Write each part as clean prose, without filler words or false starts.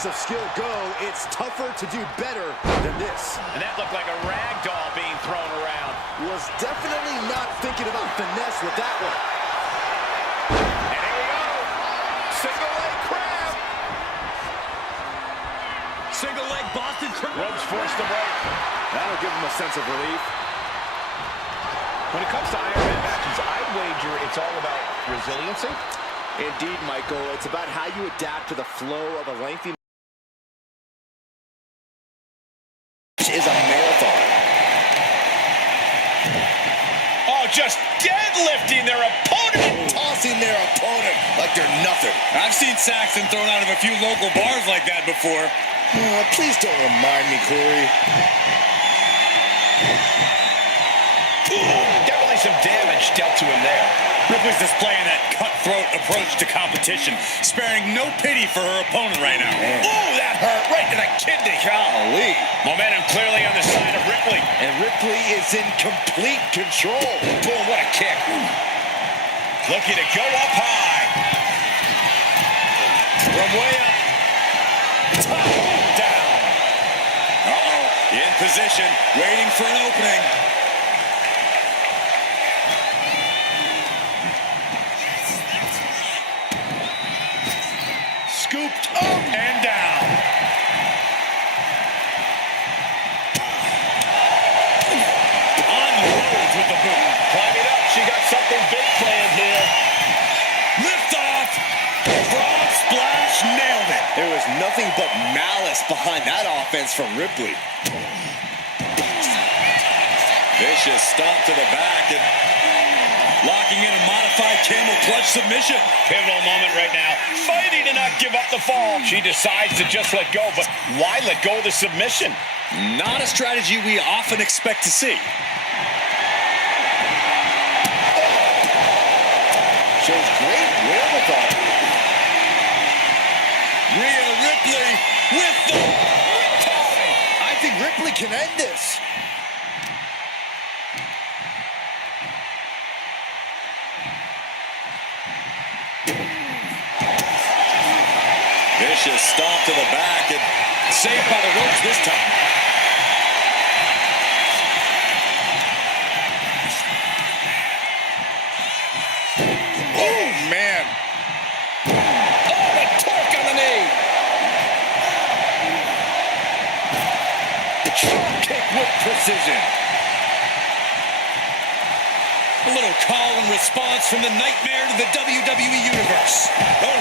bursts of skill go, it's tougher to do better than this. And that looked like a rag doll being thrown around. Was definitely not thinking about finesse with that one. And here we go. Single leg crab. Single leg Boston crab. Ropes forced to break. That'll give him a sense of relief. When it comes to Iron Man matches, I'd wager it's all about resiliency. Indeed, Michael. It's about how you adapt to the flow of a lengthy is a marathon. Oh, just deadlifting their opponent. Tossing their opponent like they're nothing. I've seen Saxton thrown out of a few local bars like that before. Oh, please don't remind me, Corey. Definitely some damage dealt to him there. Ripley's displaying that cutthroat approach to competition, sparing no pity for her opponent right now. Ooh, that hurt right to the kidney. Golly. Momentum clearly on the side of Ripley. And Ripley is in complete control. Boom, what a kick. Looking to go up high. From way up. Top down. In position, waiting for an opening. Scooped up and down. Unloads with the boot. Climbing up, she got something big planned here. Lift off. Frog splash, nailed it. There was nothing but malice behind that offense from Ripley. Vicious stomp to the back and locking in a modified camel clutch submission. Pivotal moment right now. Fighting to not give up the fall. She decides to just let go, but why let go of the submission? Not a strategy we often expect to see. Shows great wherewithal. Rhea Ripley with the riptide. I think Ripley can end this. Vicious stomp to the back and saved by the ropes this time. Oh, man. Oh, the torque on the knee. Drop kick with precision. A little call and response from the nightmare to the WWE Universe. Oh.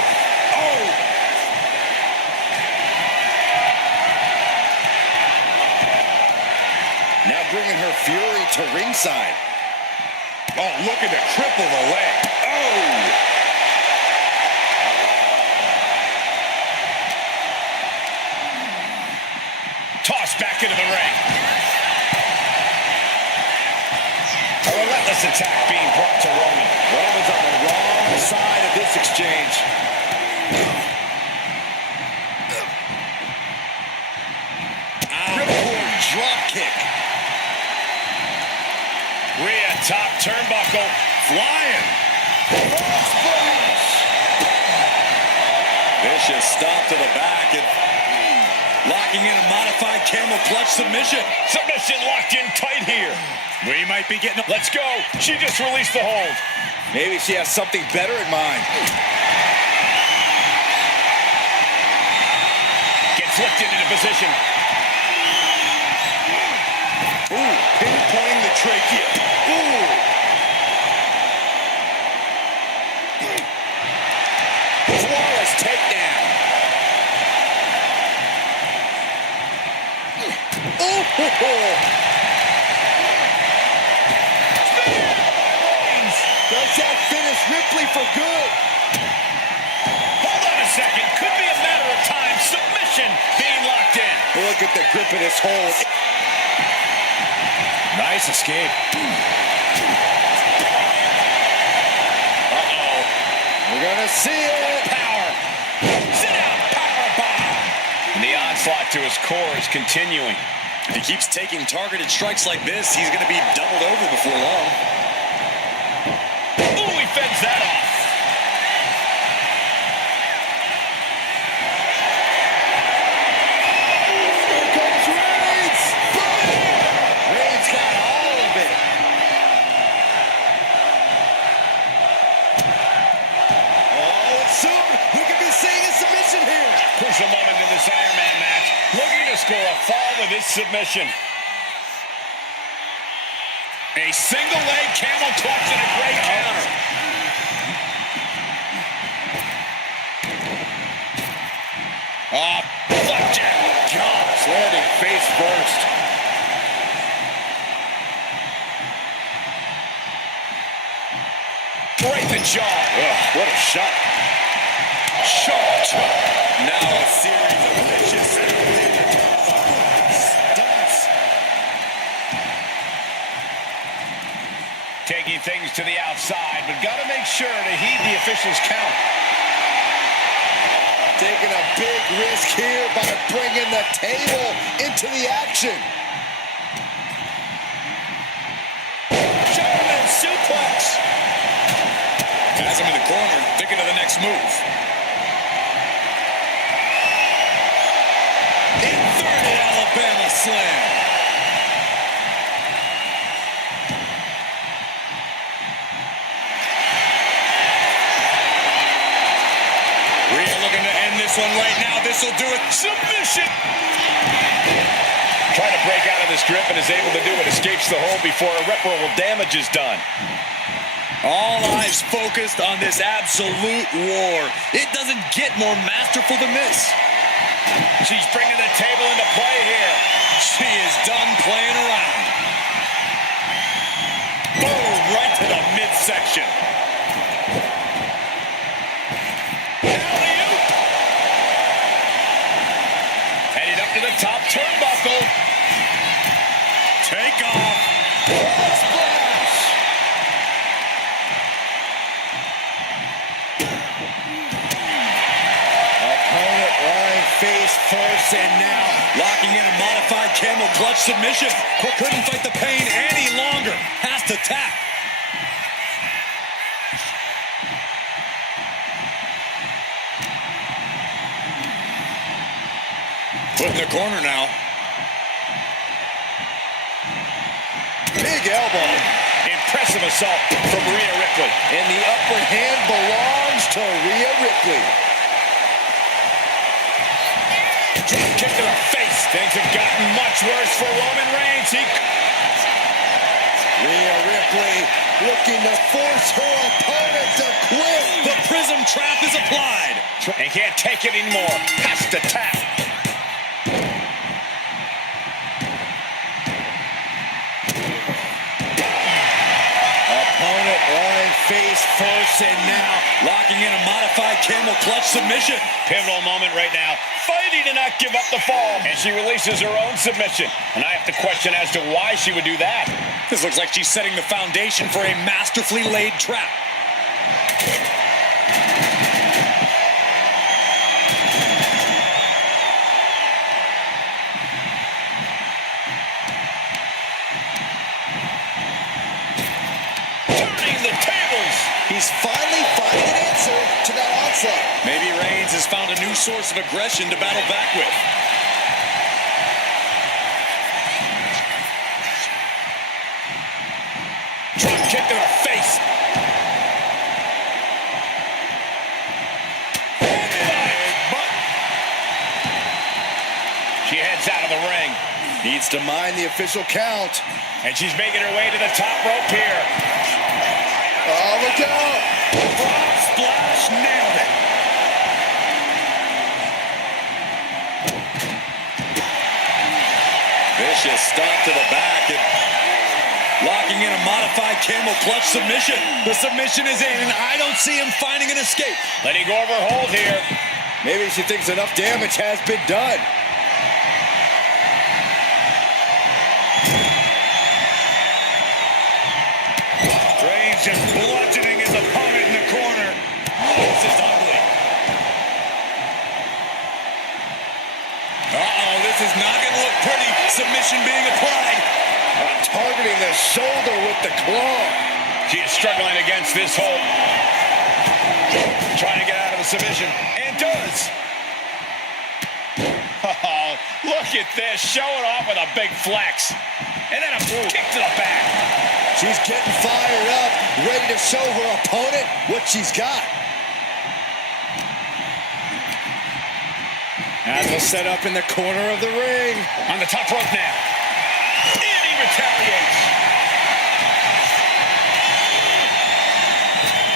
Now bringing her fury to ringside. Oh, looking to cripple the leg. Oh! Tossed back into the ring. A relentless attack being brought to Roman. Roman's on the wrong side of this exchange. Ripcord drop kick. Rhea, top turnbuckle, flying. Splash. Vicious stomp to the back and locking in a modified camel clutch submission. Submission locked in tight here. We might be getting... Let's go. She just released the hold. Maybe she has something better in mind. Gets lifted into position. Ooh, pinpointing the trachea. Ooh. Flawless takedown. Ooh. Does that finish Ripley for good? Hold on a second. Could be a matter of time. Submission being locked in. Look at the grip of this hold. Nice escape. Uh-oh. We're gonna see it. Power. Sit down. Power bomb. And the onslaught to his core is continuing. If he keeps taking targeted strikes like this, he's going to be doubled over before long. Ooh, he fends that off. crucial moment in this Iron Man match. Looking to score a fall with this submission. A single leg camel clutch and a great counter. Flapjack. Gosh, landing face first. Right in the jaw. Ugh, what a shot. Sharp shot. Now a series of vicious stunts. Taking things to the outside, but got to make sure to heed the official's count. Taking a big risk here by bringing the table into the action. German suplex. Has him in the corner, thinking of the next move. Inverted Alabama slam. Rhea looking to end this one right now. This will do it. Submission. Trying to break out of this grip and is able to do it. Escapes the hold before irreparable damage is done. All eyes focused on this absolute war. It doesn't get more masterful than this. She's bringing the table into play here. She is done playing around. Boom, right to the midsection. Alley-oop. Headed up to the top turnbuckle. Take off. Splash. Opponent lying face first, and now Locking in a modified camel clutch submission. Couldn't fight the pain any longer. Has to tap. Put in the corner now. big elbow. Impressive assault from Rhea Ripley. And the upper hand belongs to Rhea Ripley. Drop kick to the face. Things have gotten much worse for Roman Reigns. Rhea Ripley looking to force her opponent to quit. The prism trap is applied. And can't take it anymore. Has to tap. Opponent lying face first, and now Locking in a modified camel clutch submission. Pivotal moment right now. Fighting to not give up the fall. And she releases her own submission. And I have to question as to why she would do that. This looks like she's setting the foundation for a masterfully laid trap. Turning the tables. he's finally finding an answer to that onslaught. Maybe Reigns has found a new source of aggression to battle back with. Drop kick to her face. She heads out of the ring. Needs to mind the official count. And she's making her way to the top rope here. Oh, look out! Frog splash, nailed it. Vicious stomp to the back and locking in a modified camel clutch submission. The submission is in, and I don't see him finding an escape. Letting go of her hold here. Maybe she thinks enough damage has been done. Reigns just bludgeoning his opponent in the corner. This is ugly. Uh-oh, this is not going to look pretty. Submission being applied. Targeting the shoulder with the claw. She is struggling against this hold. Trying to get out of the submission. And does. Oh, look at this. Showing off with a big flex. And then a kick to the back. She's getting fired up, ready to show her opponent what she's got. As a set up in the corner of the ring. On the top rope now. And he retaliates.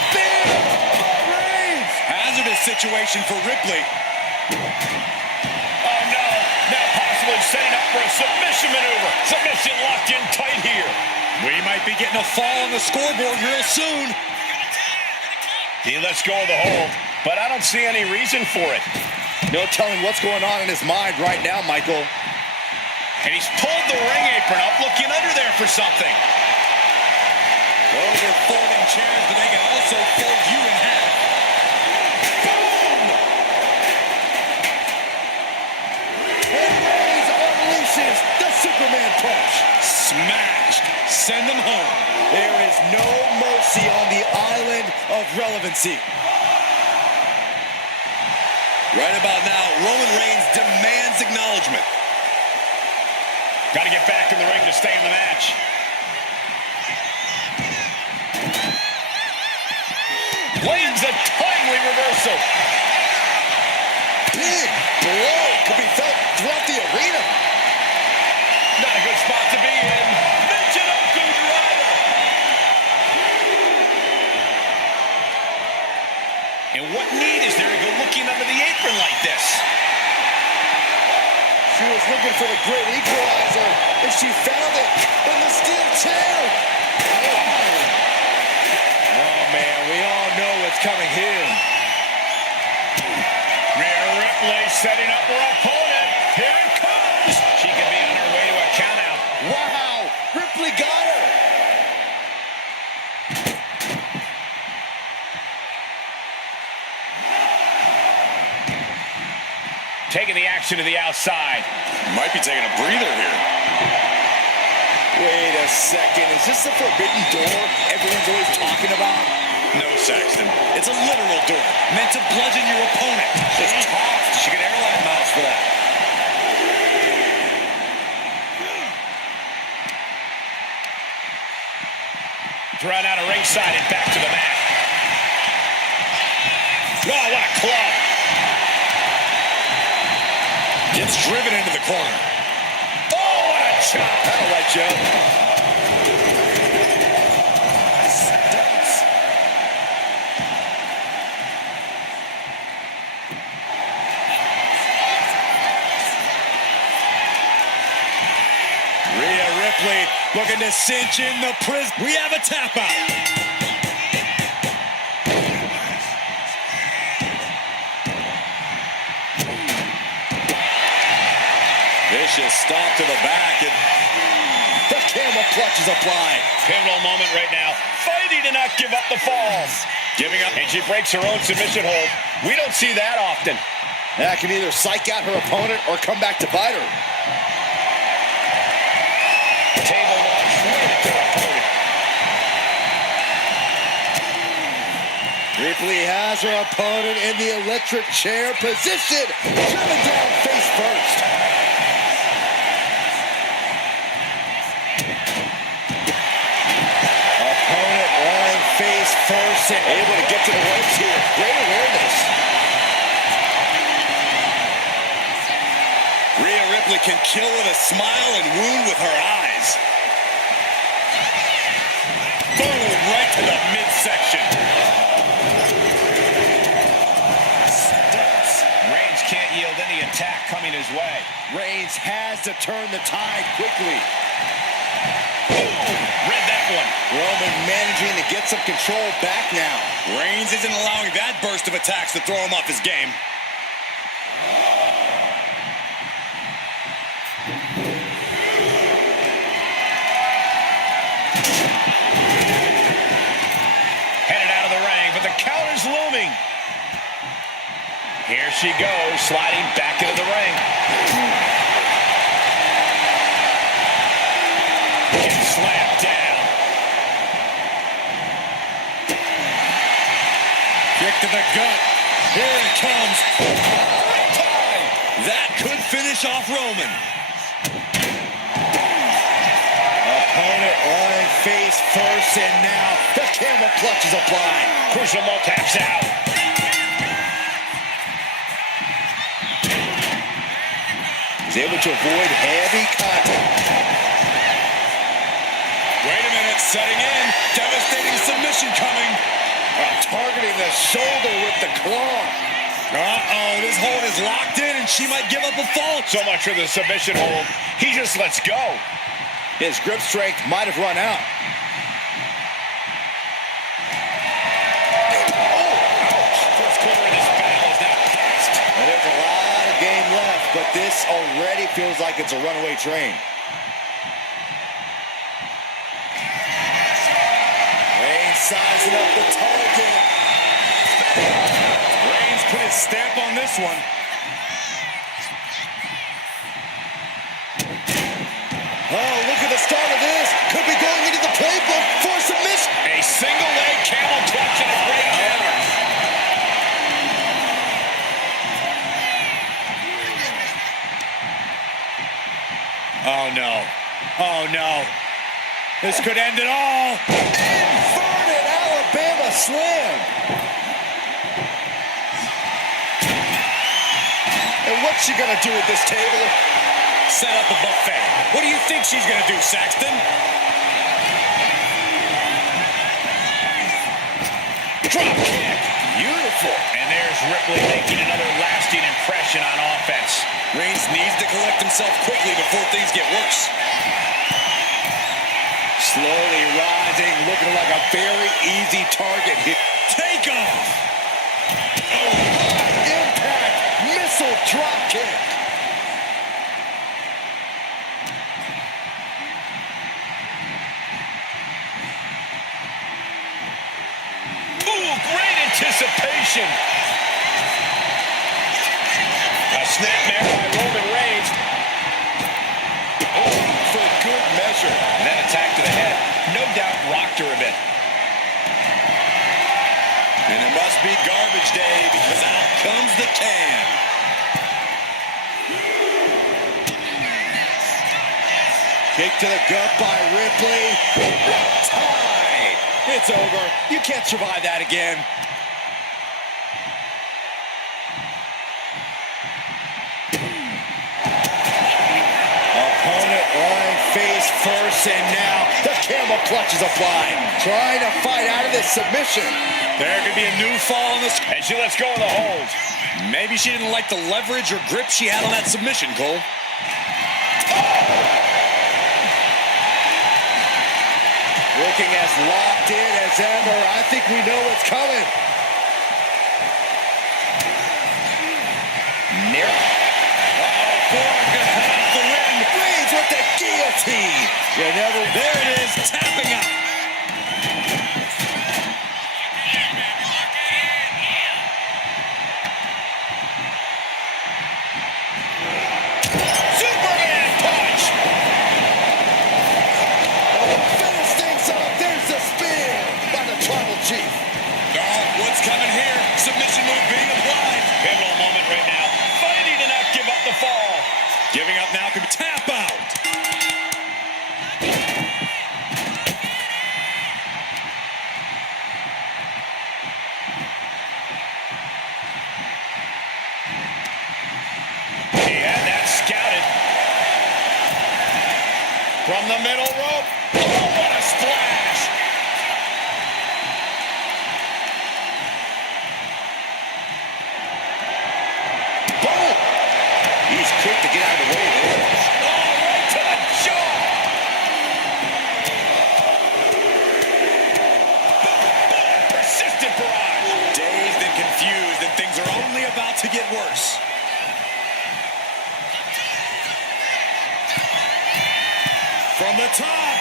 Big Reigns. Hazardous situation for Ripley. Oh no. Now possibly setting up for a submission maneuver. Submission locked in tight here. We might be getting a fall on the scoreboard real soon. He lets go of the hold, but I don't see any reason for it. No telling what's going on in his mind right now, Michael. And he's pulled the ring apron up, looking under there for something. Those are folding chairs, but they can also fold you in half. Boom! And Reigns unleashes the Superman punch. Smashed. Send them home. There is no mercy on the island of relevancy. Right about now, Roman Reigns demands acknowledgement. Got to get back in the ring to stay in the match. Lands a timely reversal. Big blow could be felt throughout the arena. Not a good spot to be in. Michinoku driver. And what need is there to go looking under the apron like this? She was looking for the great equalizer, and she found it in the steel chair. Oh, man, we all know what's coming here. Rhea Ripley setting up her opponent. Here it comes. She could be on her way to a countout. Wow, Ripley got her. Taking the action to the outside. Might be taking a breather here. Wait a second, is this the forbidden door everyone's always talking about? No, Saxton. It's a literal door meant to bludgeon your opponent. Just tossed. She get airline miles for that. Thrown out of ringside and back to the mat. Oh, what a club. Gets driven into the corner. Oh, what a chop. That'll let you up. Rhea Ripley looking to cinch in the prison. We have a tap out. Vicious stomp to the back, and The camel clutch is applied. Pivotal moment right now. Fighting to not give up the falls. giving up. And she breaks her own submission hold. We don't see that often. That can either psych out her opponent or come back to bite her. Table launch right at her opponent. Ripley has her opponent in the electric chair position. Driven down face first. Opponent lying face first and able to get to the ropes here. Great awareness. Rhea Ripley can kill with a smile and wound with her eyes. Boom, right to the midsection. Reigns can't yield any attack coming his way. Reigns has to turn the tide quickly. Boom! Read that one. Roman managing to get some control back now. Reigns isn't allowing that burst of attacks to throw him off his game. Headed out of the ring, but the count is looming. Here she goes, sliding back into the ring. Gets slammed down. Kick to the gut. Here it comes. That could finish off Roman. Opponent lying face first, and now the camel clutch is applied. Crucial taps out. He's able to avoid heavy contact. Wait a minute, setting in. Devastating submission coming. Targeting the shoulder with the claw. Uh-oh, this hold is locked in, and she might give up a fall. So much for the submission hold. He just lets go. His grip strength might have run out. First quarter of this battle is now passed. And there's a lot of game left, but this already feels like it's a runaway train. Reigns sizing up the target. Reigns put his stamp on this one. Oh, look at the start of this. Could be going into the playbook for submission. A single leg camel clutch and a great counter. Oh, no. Oh, no. This could end it all. Inverted Alabama slam. And what's she gonna do at this table? Set up a buffet. What do you think she's going to do, Saxton? Drop kick. Beautiful. And there's Ripley making another lasting impression on offense. Reigns needs to collect himself quickly before things get worse. Slowly rising, looking like a very easy target here. Take off. Impact missile drop kick. Ooh, great anticipation. A snapmare by Roman Reigns. Oh, for good measure. And that attack to the head, no doubt rocked her a bit. And it must be garbage day because out comes the can. Kick to the gut by Ripley. Tie. It's over. You can't survive that again. Opponent lying face first, and now the camel clutch is applied. Trying to fight out of this submission. There could be a new fall in this. And she lets go of the hold. Maybe she didn't like the leverage or grip she had on that submission, Cole. Looking as locked in as ever. I think we know what's coming. Forearm gonna cut off the win. Reigns with the guillotine. You never. There it is, tapping out. Superman punch. Finish things up. There's the spear by the tribal chief. What's coming here? Submission move being applied. Pivotal moment right now. Fighting to not give up the fall. Giving up now could be tap out. He had that scouted. From the middle rope. Oh, what a splash. Boom. He's quick to get out of the way there. Oh, right to the jaw. Persistent barrage. Dazed and confused, and things are only about to get worse. From the top.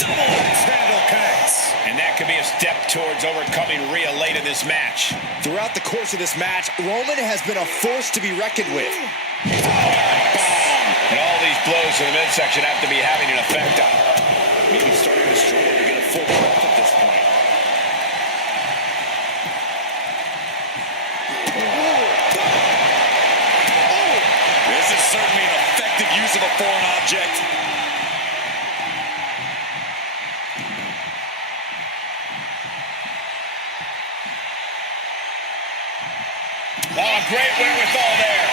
Double axe handle connects. And that could be a step towards overcoming Rhea late in this match. Throughout the course of this match, Roman has been a force to be reckoned with. And all these blows to the midsection have to be having an effect on her. Maybe starting to struggle to get a full breath at this point. This is certainly an effective use of a foreign object. Oh, great wherewithal there.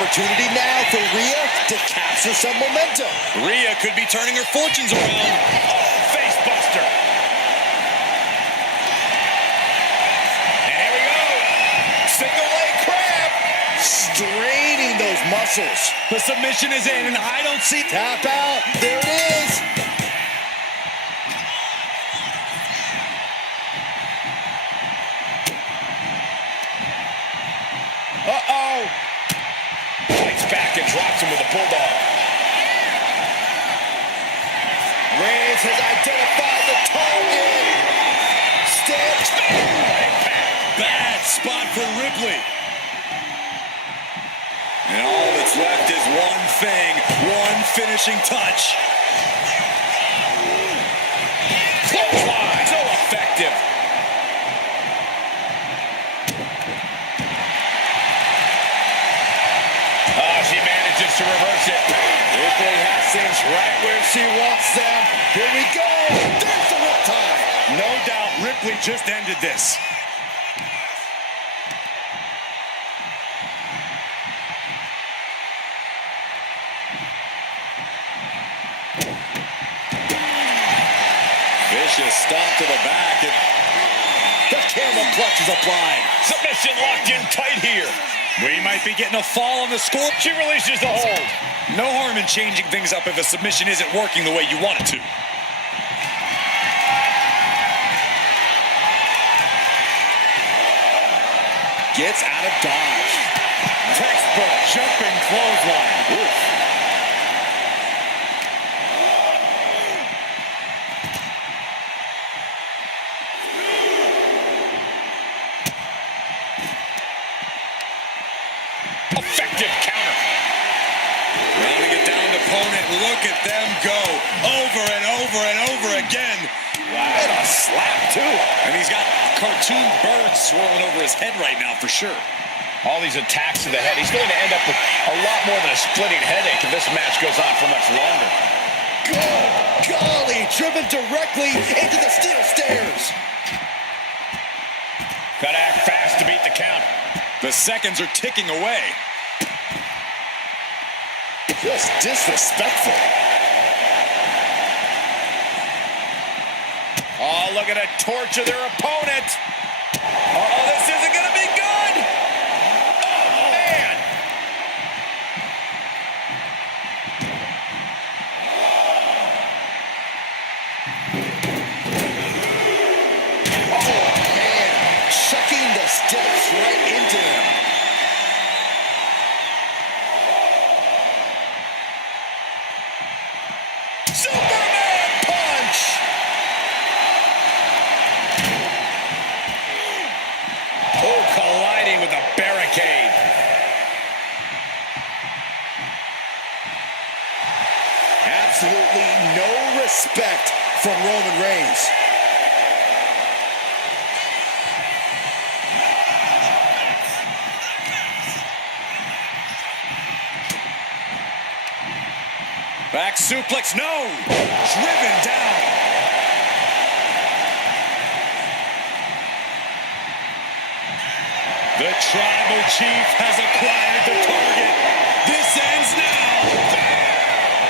opportunity now for Rhea to capture some momentum. Rhea could be turning her fortunes around. Oh, face buster. And here we go. Single leg crab. Straining those muscles. The submission is in, and I don't see... Tap out. There it is. Uh-oh. Fights back and drops him with a bulldog. Reigns has identified the target. Stitch. Bad spot for Ripley. And all that's left is one thing, one finishing touch. Clothesline. So effective. Oh, she manages to reverse it. Ripley has things right where she wants them. Here we go. There's the riptide. No doubt Ripley just ended this. Vicious stomp to the back. And the camel clutch is applied. Submission locked in tight here. we might be getting a fall on the score. She releases the hold. No harm in changing things up if a submission isn't working the way you want it to. Gets out of dodge. Textbook jumping clothesline. Oof. Effective counter. Rounding it down to opponent. Look at them go. Over and over and over again. Wow. And a slap, too. And he's got cartoon birds swirling over his head right now for sure. All these attacks to the head. He's going to end up with a lot more than a splitting headache if this match goes on for much longer. Good golly, driven directly into the steel stairs. Got to act fast to beat the count. The seconds are ticking away. Just disrespectful. Oh, look at it. Torture their opponent. Oh, this isn't going to be good. Oh, man. Oh, man. Chucking the steps right into him. Superman punch. Oh, colliding with a barricade. Absolutely no respect from Roman Reigns. Back suplex, no! Driven down. The tribal chief has acquired the target. This ends now.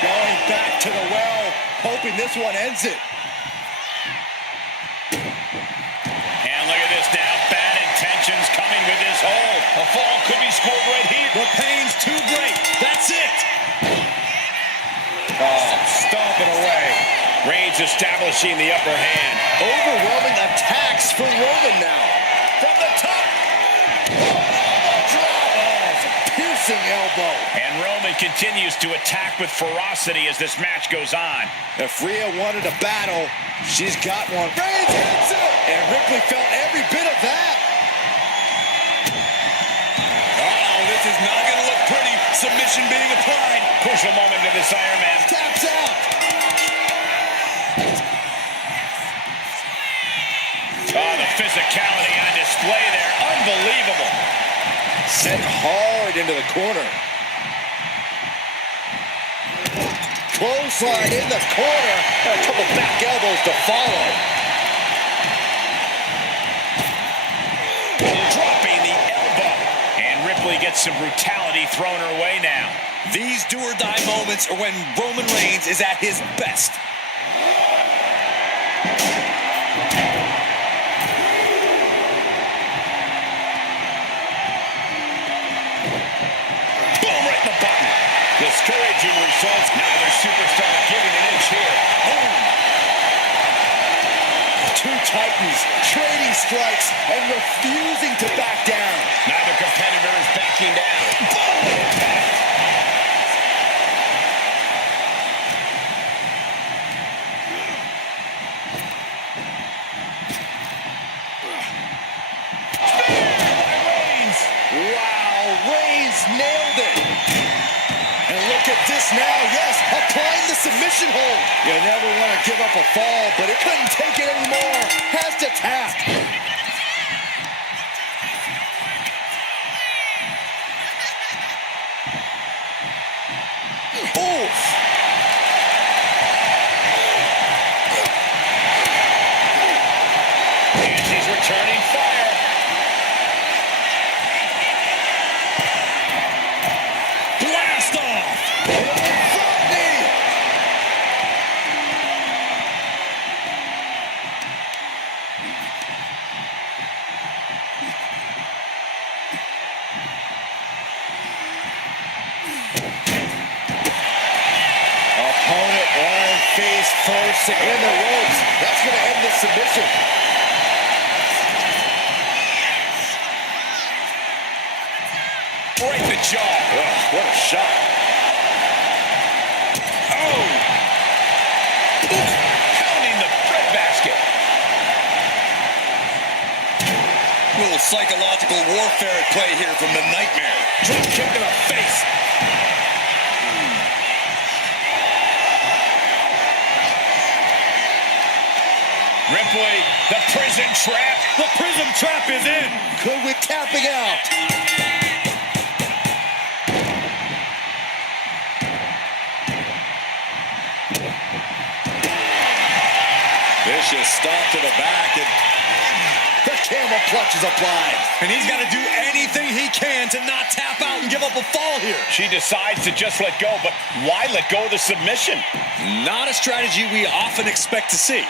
Going back to the well, hoping this one ends it. And look at this now. Bad intentions coming with this hold. A fall could be scored right here. The pain's too great. That's it. Oh, stomping away. Reigns establishing the upper hand. Overwhelming attacks for Roman now. From the top. Oh, piercing elbow. And Roman continues to attack with ferocity as this match goes on. If Rhea wanted a battle, she's got one. Reigns hits it. And Ripley felt every bit of that. Uh-oh, this is not going to look pretty. Submission being applied. Crucial moment to this Iron Man. Taps out. Oh, the physicality on display there. Unbelievable. Sent hard into the corner. Clothesline in the corner. And a couple back elbows to follow. Dropping the elbow. And Ripley gets gets some brutality thrown her way now. These do-or-die moments are when Roman Reigns is at his best. Boom, right in the button. Discouraging results. Neither superstar giving an inch here. Boom. Two titans trading strikes and refusing to back down. Neither competitor is backing down. Boom. Nailed it. And look at this now. Yes, applying the submission hold. You never want to give up a fall, but it couldn't take it anymore. Has to tap. Oof. And she's returning fire. Face first in the ropes. That's going to end the submission. Right in the jaw. Oh, what a shot. Oh. Pounding the breadbasket. A little psychological warfare at play here from the Nightmare. Drop kick to the face. Ripley, the prison trap. The prison trap is in. Good with tapping out. Vicious stomp to the back, and the camel clutch is applied. And he's got to do anything he can to not tap out and give up a fall here. She decides to just let go, but why let go of the submission? Not a strategy we often expect to see.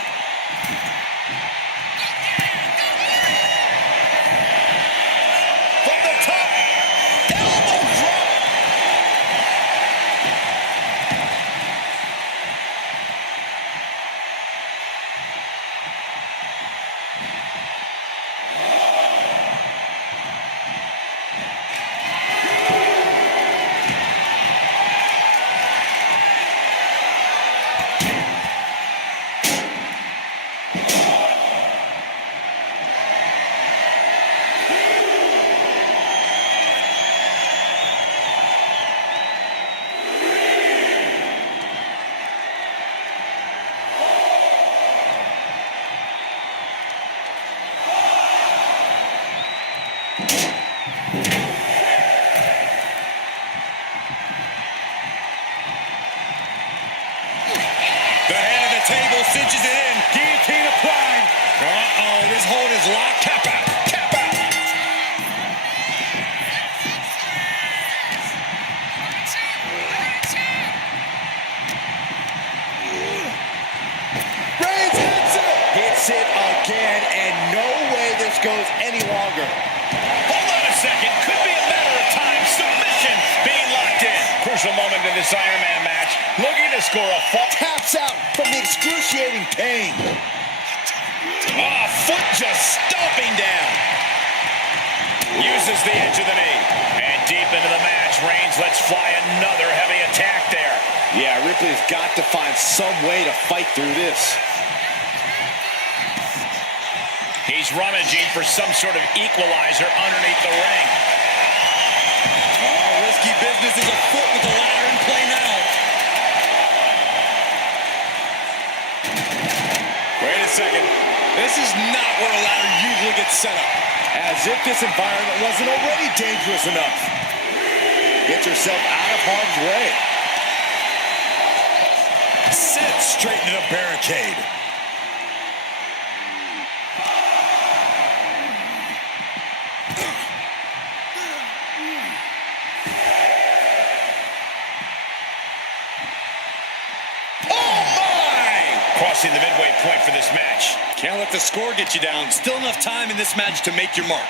Table cinches it in. Guillotine applied. Uh-oh, this hold is locked. Tap out. Tap out. Reigns hits it. Hits it again, and no way this goes any longer. Hold on a second. Could be a matter of time. Submission being locked in. Crucial moment in this Iron Man match. Looking to score a fall. Taps out from the excruciating pain. Ah, foot just stomping down. Uses the edge of the knee. And deep into the match, Reigns lets fly another heavy attack there. Yeah, Ripley's got to find some way to fight through this. He's rummaging for some sort of equalizer underneath the ring. Oh, risky business is afoot with the ladder in play now. Wait a second. This is not where a ladder usually gets set up. As if this environment wasn't already dangerous enough. Get yourself out of harm's way. Sits straight into the barricade. passing the midway point for this match. Can't let the score get you down. Still enough time in this match to make your mark.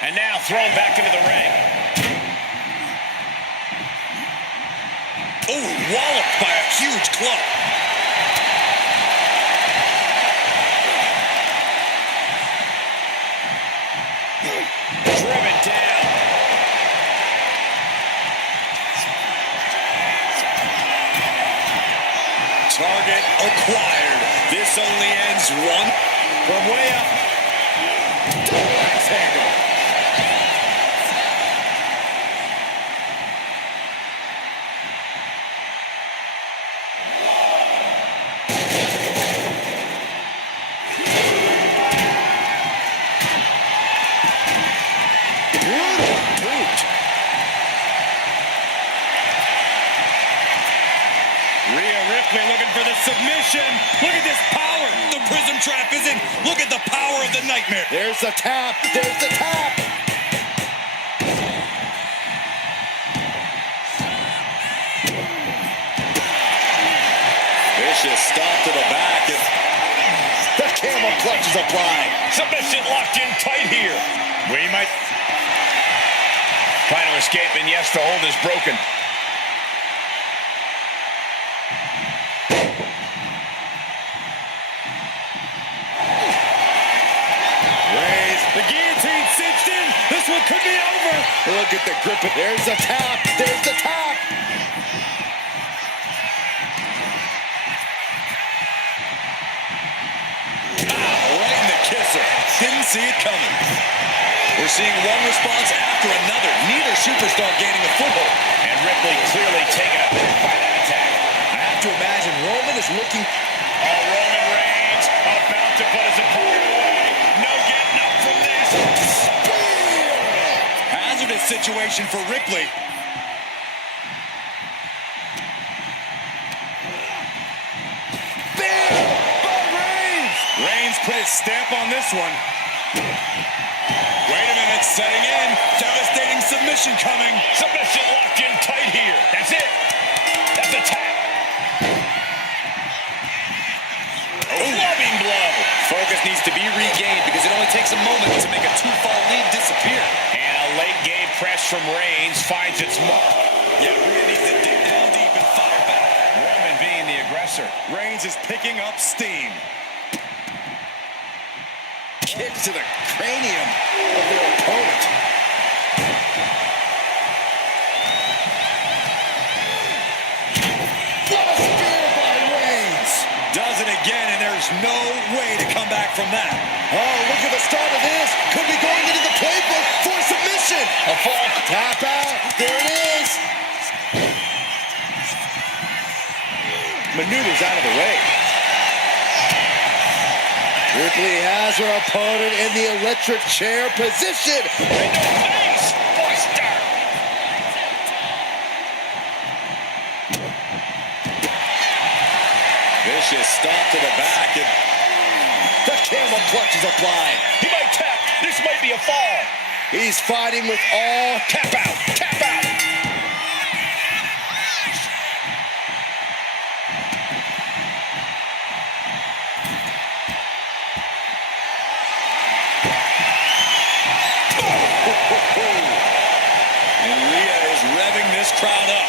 And now thrown back into the ring. Oh, walloped by a huge club. Driven down. Target acquired. This only ends one. From way up. Double axe handle. Looking for the submission. Look at this power. The prism trap is in. Look at the power of the nightmare. There's the tap. There's the tap. Vicious stop to the back. And the camel clutch is applied. Submission locked in tight here. We might. Trying to escape, and yes, the hold is broken. The guillotine cinched in. This one could be over. Look at the grip. There's the tap. There's the tap. Right in the kisser. Didn't see it coming. We're seeing one response after another. Neither superstar gaining a foothold. And Ripley clearly taken aback by that attack. I have to imagine Roman is looking. Roman Reigns about to put his opponent away. No getting up from this. Spear! Hazardous situation for Ripley. Spear by Reigns! Reigns put his stamp on this one. Wait a minute, setting in. Devastating submission coming. Submission locked in tight here. That's it. That's a tap. Loving blow. Focus needs to be regained because it only takes a moment to make a two-fall lead disappear. And a late game press from Reigns finds its mark. Yeah, Rhea needs to dig down deep and fire back. Roman being the aggressor. Reigns is picking up steam. Kick to the cranium of their opponent. What a spear by Reigns! Does it again, and there's no way to come back from that. Oh, look at the start of this. Could be going into the playbook for submission. A fall. Tap out. There it is. Maneuvers out of the way. Ripley has her opponent in the electric chair position. Face buster. Vicious stop to the back. And the camel clutch is applied. He might tap. This might be a fall. He's fighting with all. Tap out. Tap out. And Rhea is revving this crowd up.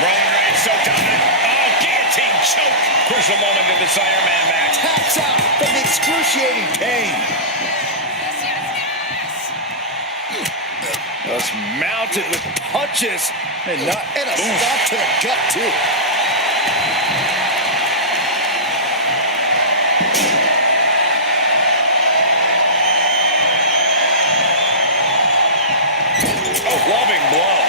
Roman Reigns so dominant. Oh, guillotine choke. Crucial moment in this Iron Man match. Taps out from the excruciating pain. Just mounted with punches and a stop to the gut too. Loving blow.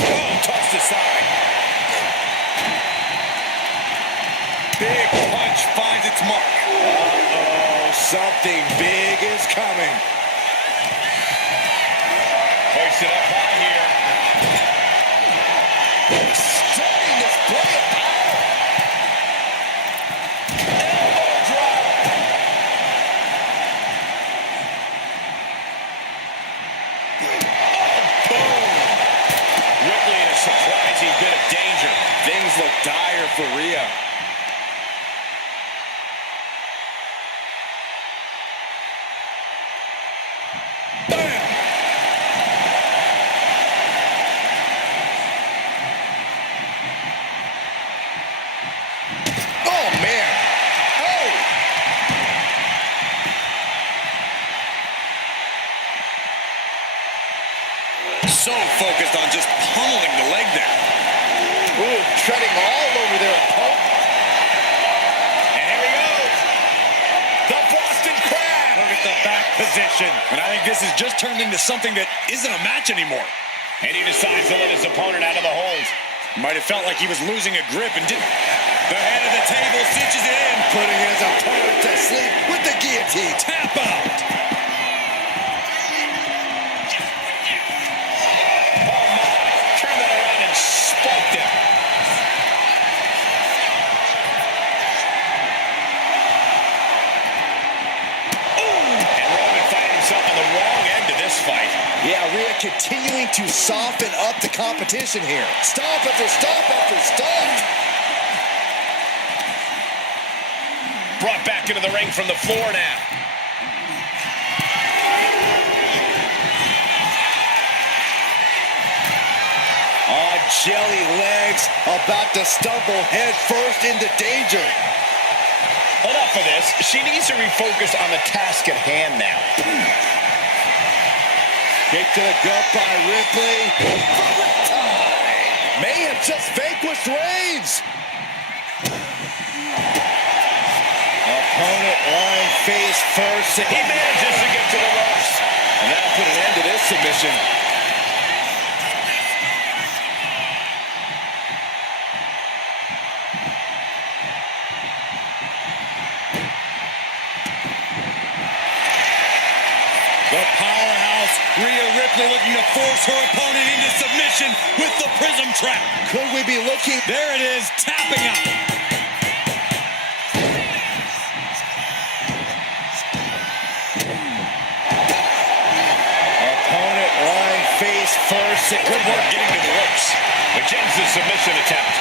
Oh, tossed aside. Big punch finds its mark. Uh-oh, something big is coming. Hoist it up high here. Stunning display of power. Surprising bit of danger. Things look dire for Rhea. Bam! Oh, man. Oh! So focused on just pummeling the leg there. Ooh, treading all over their opponent. And here he goes. The Boston Crab. Look at the back position. And I think this has just turned into something that isn't a match anymore. And he decides to let his opponent out of the hold. Might have felt like he was losing a grip and didn't. The head of the table stitches it in. Putting his opponent to sleep with the guillotine. Tap out. Turn that around and spiked him. And Roman finding himself on the wrong end of this fight. Yeah, Rhea continuing to soften up the competition here. Stomp after stomp after stomp. Brought back into the ring from the floor now. Oh, jelly legs about to stumble head first into danger. Enough of this. She needs to refocus on the task at hand now. Kick to the gut by Ripley. May have just vanquished Reigns. Opponent lying face first. He manages to get to the ropes. And that'll put an end to this submission. The powerhouse, Rhea Ripley, looking to force her opponent into submission with the prism trap. Could we be looking? There it is, tapping out. Opponent lying face first. Good work getting to the ropes. Which ends the submission attempt.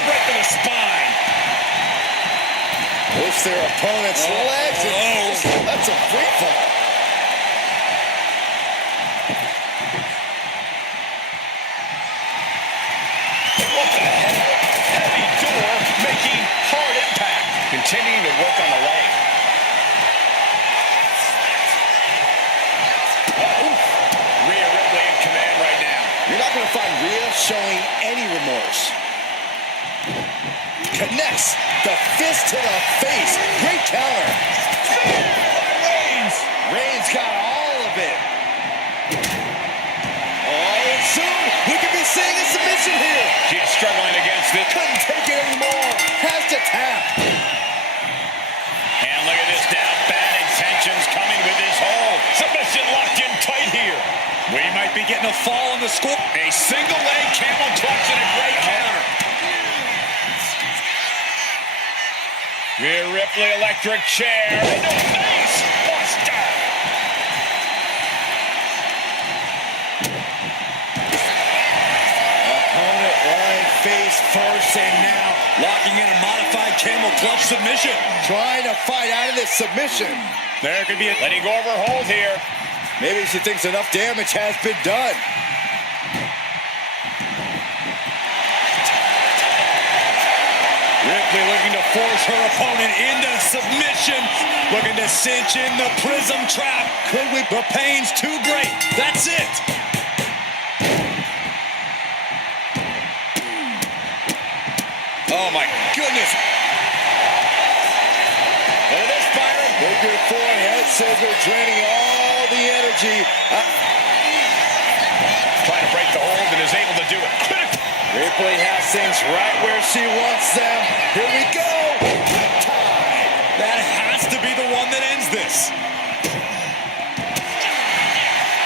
Right to the spine. Push their opponent's legs. That's a free fall. What the hell? Heavy door making hard impact. Continuing to work on the leg. Rhea Ripley in command right now. You're not going to find Rhea showing any remorse. Connects the fist to the face. Great counter. Reigns got all of it. Oh, and soon we could be seeing a submission here. She's struggling against it. Couldn't take it anymore. Has to tap. And look at this now. Bad intentions coming with this hold. Submission locked in tight here. We might be getting a fall on the score. A single leg camel clutch and a great counter. Rhea Ripley electric chair into a face buster. Opponent lying face first and now Locking in a modified camel clutch submission. trying to fight out of this submission. There could be a letting go of her hold here. Maybe she thinks enough damage has been done. Ripley looking to force her opponent into submission. Looking to cinch in the prism trap. Could we? The pain's too great. That's it. Oh my goodness. And it is firing. Bigger forehead scissor draining all the energy. Trying to break the hold and is able to do it. Ripley has things right where she wants them. Here we go. Time. That has to be the one that ends this.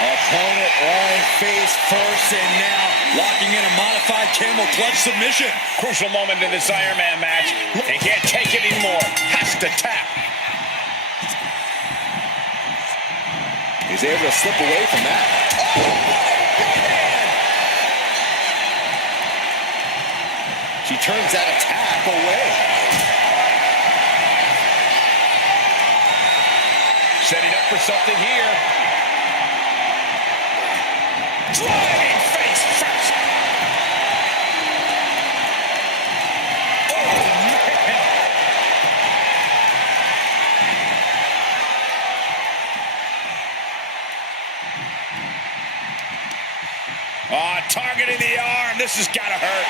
Opponent lying face first and now Locking in a modified camel clutch submission. Crucial moment in this Iron Man match. He can't take it anymore. Has to tap. He's able to slip away from that. Oh, what a right hand! She turns that attack away. Setting up for something here. Driving face first. Oh, man. Targeting the arm. This has got to hurt.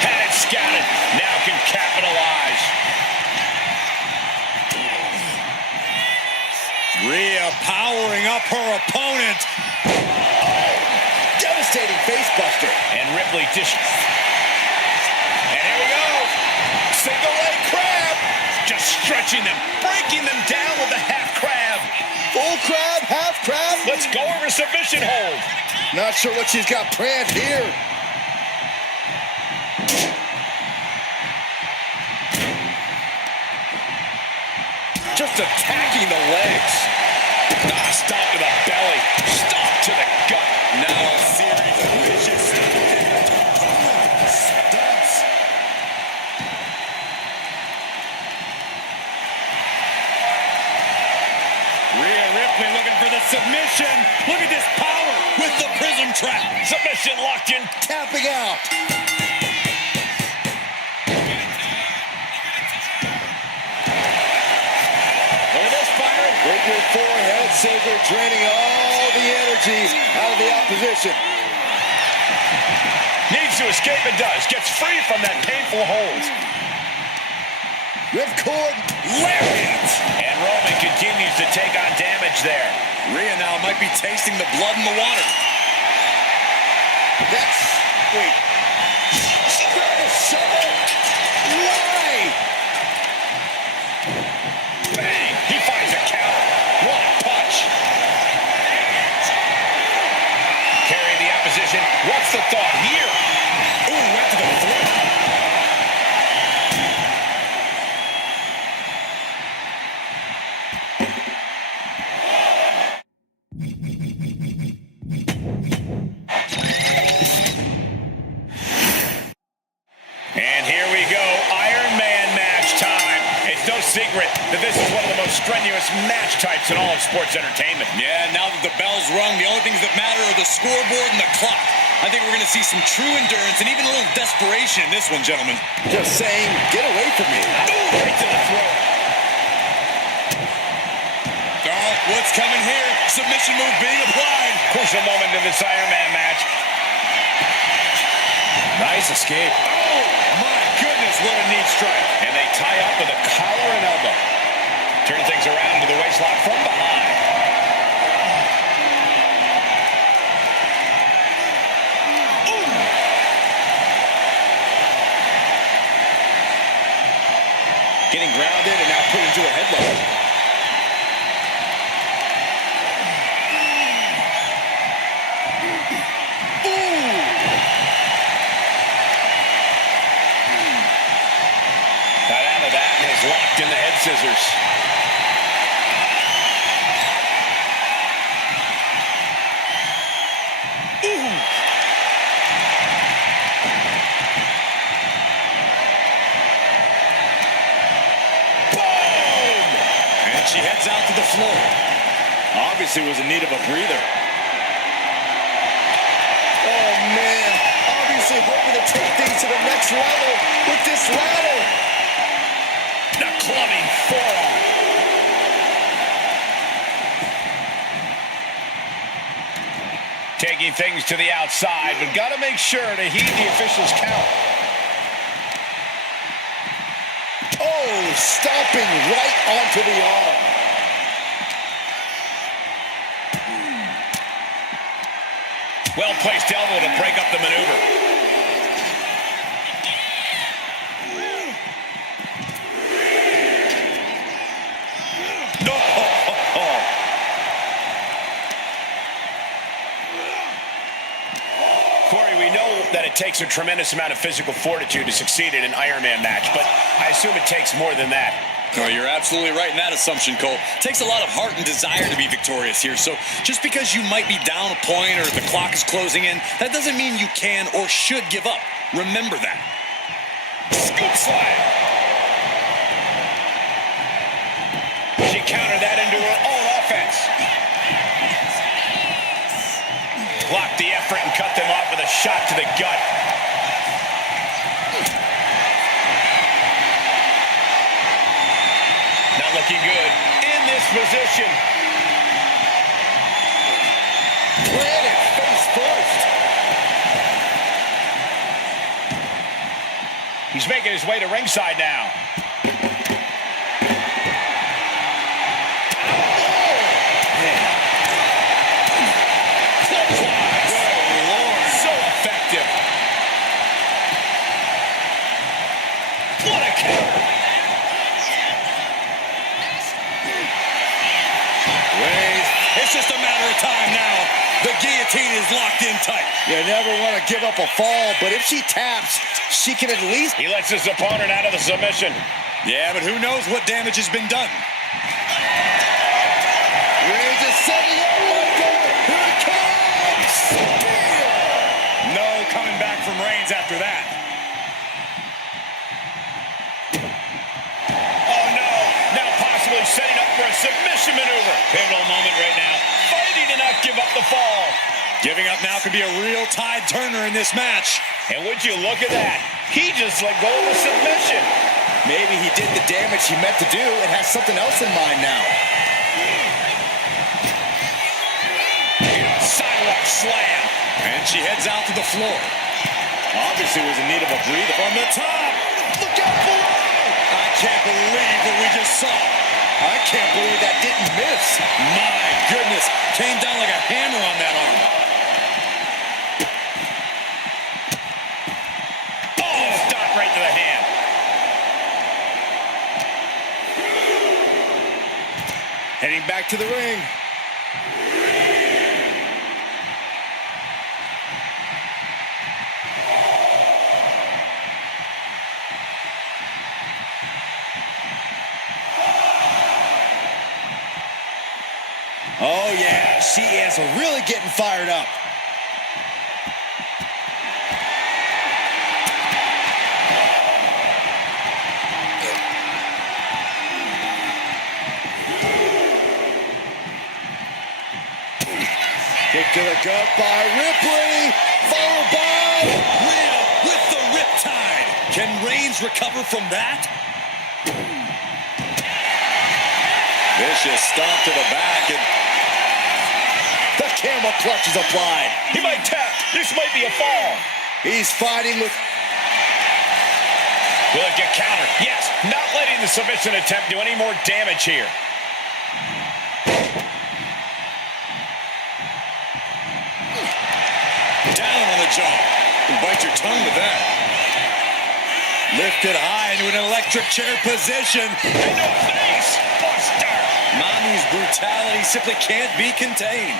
Had it scouted. Now can capitalize. Rhea powering up her opponent. Oh, devastating facebuster. And Ripley just... And here we go. Single leg crab. Just stretching them. Breaking them down with the half crab. Full crab, half crab. Let's go over submission hold. Not sure what she's got planned here. Just attacking the legs. Stomp to the belly. Stomp to the gut. Now a series of vicious stunts. Rhea Ripley looking for the submission. Look at this power with the prism trap. Submission locked in. Tapping out. With your forehead scissor, draining all the energy out of the opposition. Needs to escape and does. Gets free from that painful hold. Ripcord, lariat. And Roman continues to take on damage there. Rhea now might be tasting the blood in the water. That's... Wait. Why? Bang. He finds a counter. What a punch. Carry the opposition. What's the thought here? Ooh, right to the throat. And here we go. Iron Man match time. It's no secret that this is one of the most strenuous match types in all of sports entertainment. Yeah, now that the bell's rung, the only things that matter are the scoreboard and the clock. I think we're going to see some true endurance and even a little desperation in this one, gentlemen. Just saying, get away from me. Ooh, right to the throat. Oh, what's coming here? Submission move being applied. Crucial moment in this Iron Man match. Nice escape. Oh, my goodness, what a neat strike. And they tie up with a collar and elbow. Turn things around to the waistlock from behind. Ooh. Getting grounded and now put into a headlock. Locked in the head scissors. Ooh. Boom! And she heads out to the floor. Obviously was in need of a breather. Oh, man. Obviously hoping to take things to the next level with this ladder. The clubbing forearm. Taking things to the outside, but got to make sure to heed the official's count. Oh, stomping right onto the arm. Well-placed elbow to break up the maneuver. Corey, we know that it takes a tremendous amount of physical fortitude to succeed in an Iron Man match, but I assume it takes more than that. Oh, you're absolutely right in that assumption, Cole. It takes a lot of heart and desire to be victorious here. So just because you might be down a point or the clock is closing in, that doesn't mean you can or should give up. Remember that. Scoop slam. She countered that into her own offense. Blocked the effort and cut them off with a shot to the gut. Not looking good in this position. Planted face first. He's making his way to ringside now. What a counter. It's just a matter of time now. The guillotine is locked in tight. You never want to give up a fall, but if she taps, she can at least... He lets his opponent out of the submission. Yeah, but who knows what damage has been done. Reigns is setting up like that. Here it comes. Spear. No coming back from Reigns after that. Oh, no. Now possibly setting up for a submission maneuver. Pivotal moment right now. Fighting to not give up the fall. Giving up now could be a real tide turner in this match. And would you look at that? He just let go of the submission. Maybe he did the damage he meant to do and has something else in mind now. Sidewalk slam. And she heads out to the floor. Obviously was in need of a breather. From the top. Look out below. I can't believe what we just saw. I can't believe that didn't miss. My goodness. Came down like a hammer on that arm. Oh, stop right to the hand. Heading back to the ring. Oh, yeah, she is really getting fired up. Kick to the gut by Ripley, followed by Rhea with the riptide. Can Reigns recover from that? Vicious stomp to the back, and the camel clutch is applied. He might tap. This might be a fall. He's fighting with... Will it get countered? Yes. Not letting the submission attempt do any more damage here. Down on the jaw. And bite your tongue with that. Lifted high into an electric chair position. Into a face buster. Mommy's brutality simply can't be contained.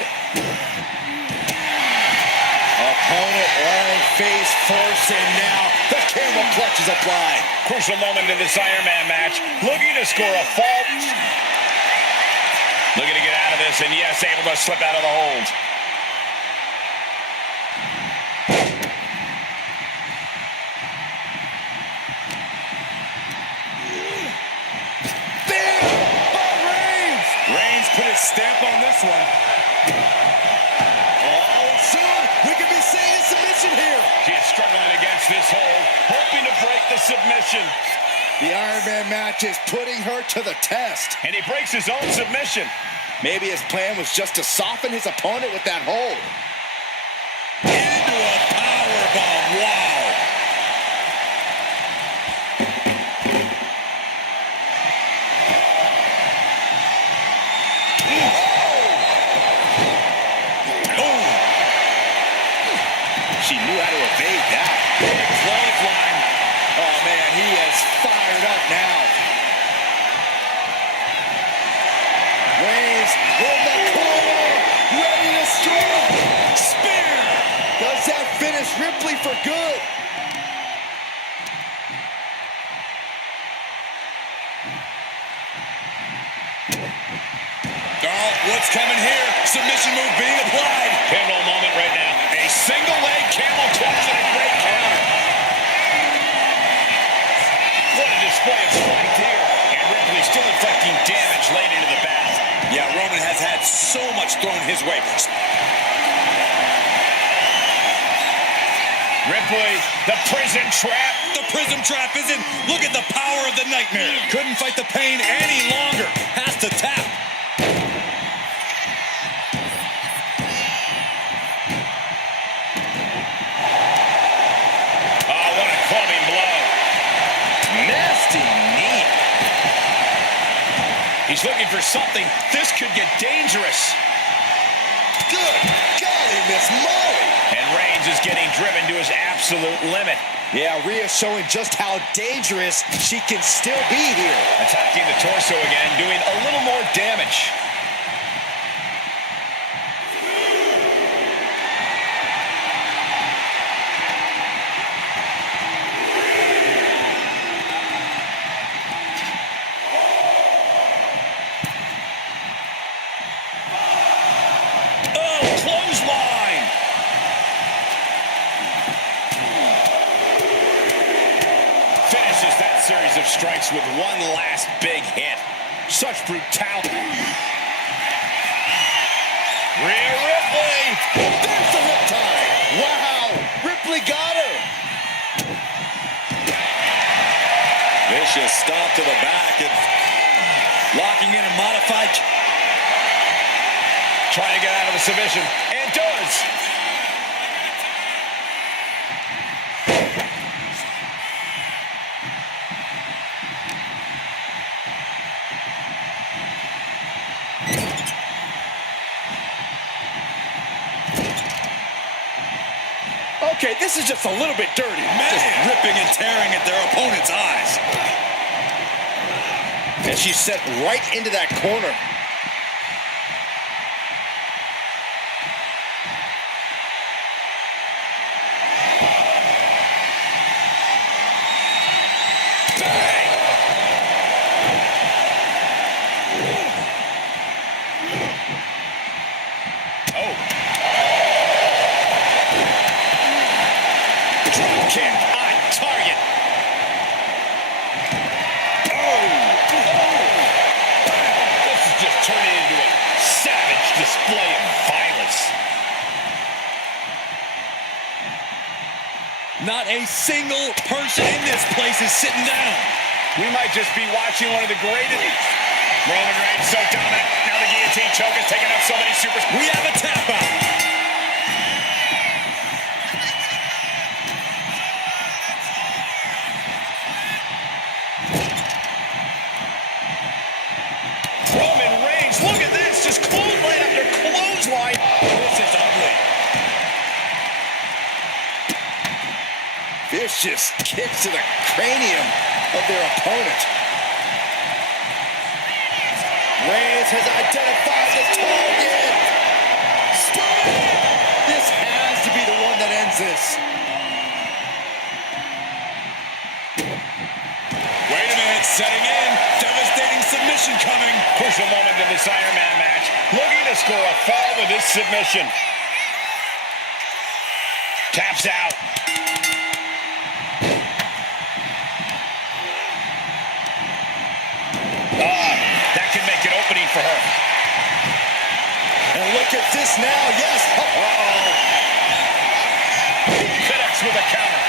Opponent lying face first, and now the camel clutch is applied. Crucial moment in this Iron Man match. Looking to score a fall. Looking to get out of this, and yes, able to slip out of the hold. Put his stamp on this one. Oh, soon we could be seeing a submission here. She is struggling against this hold, hoping to break the submission. The Iron Man match is putting her to the test. And he breaks his own submission. Maybe his plan was just to soften his opponent with that hold. Into a powerbomb. Wow. She knew how to evade that. Big clothesline. Oh, man, he is fired up now. Reigns in the corner, ready to strike. Spear. Does that finish Ripley for good? what's coming here? Submission move being applied. Pivotal moment right now. A single leg camel clutch and a great counter. What a display of strength here. And Ripley still inflicting damage late into the battle. Yeah, Roman has had so much thrown his way. Ripley, the prison trap. The prison trap is in. Look at the power of the nightmare. Couldn't fight the pain any longer. Has to tap. Oh, what a clubbing blow. Nasty knee. He's looking for something. This could get dangerous. Good golly, Miss Molly. And Reigns is getting driven to his absolute limit. Yeah, Rhea showing just how dangerous she can still be here. Attacking the torso again, doing a little more damage. Series of strikes with one last big hit. Such brutality. Rhea Ripley. There's the riptide. Wow. Ripley got her. Vicious stomp to the back and locking in a modified. Trying to get out of the submission. And does. Okay, this is just a little bit dirty. Man, just ripping and tearing at their opponent's eyes. And she's set right into that corner. Kick on target. This is just turning into a savage display of violence. Not a single person in this place is sitting down. We might just be watching one of the greatest. Roman Reigns so dominant. Now the guillotine choke is taking up so many super. We have a tap out. Look at this, just clothesline after clothesline. This is ugly. Vicious kicks to the cranium of their opponent. Reigns has identified the target. This has to be the one that ends this. Wait a minute, setting in. Devastating submission coming. Crucial moment in this Iron Man match. Looking to score a fall with this submission. Taps out. That can make an opening for her. And look at this now, yes. Uh-oh. He connects with a counter.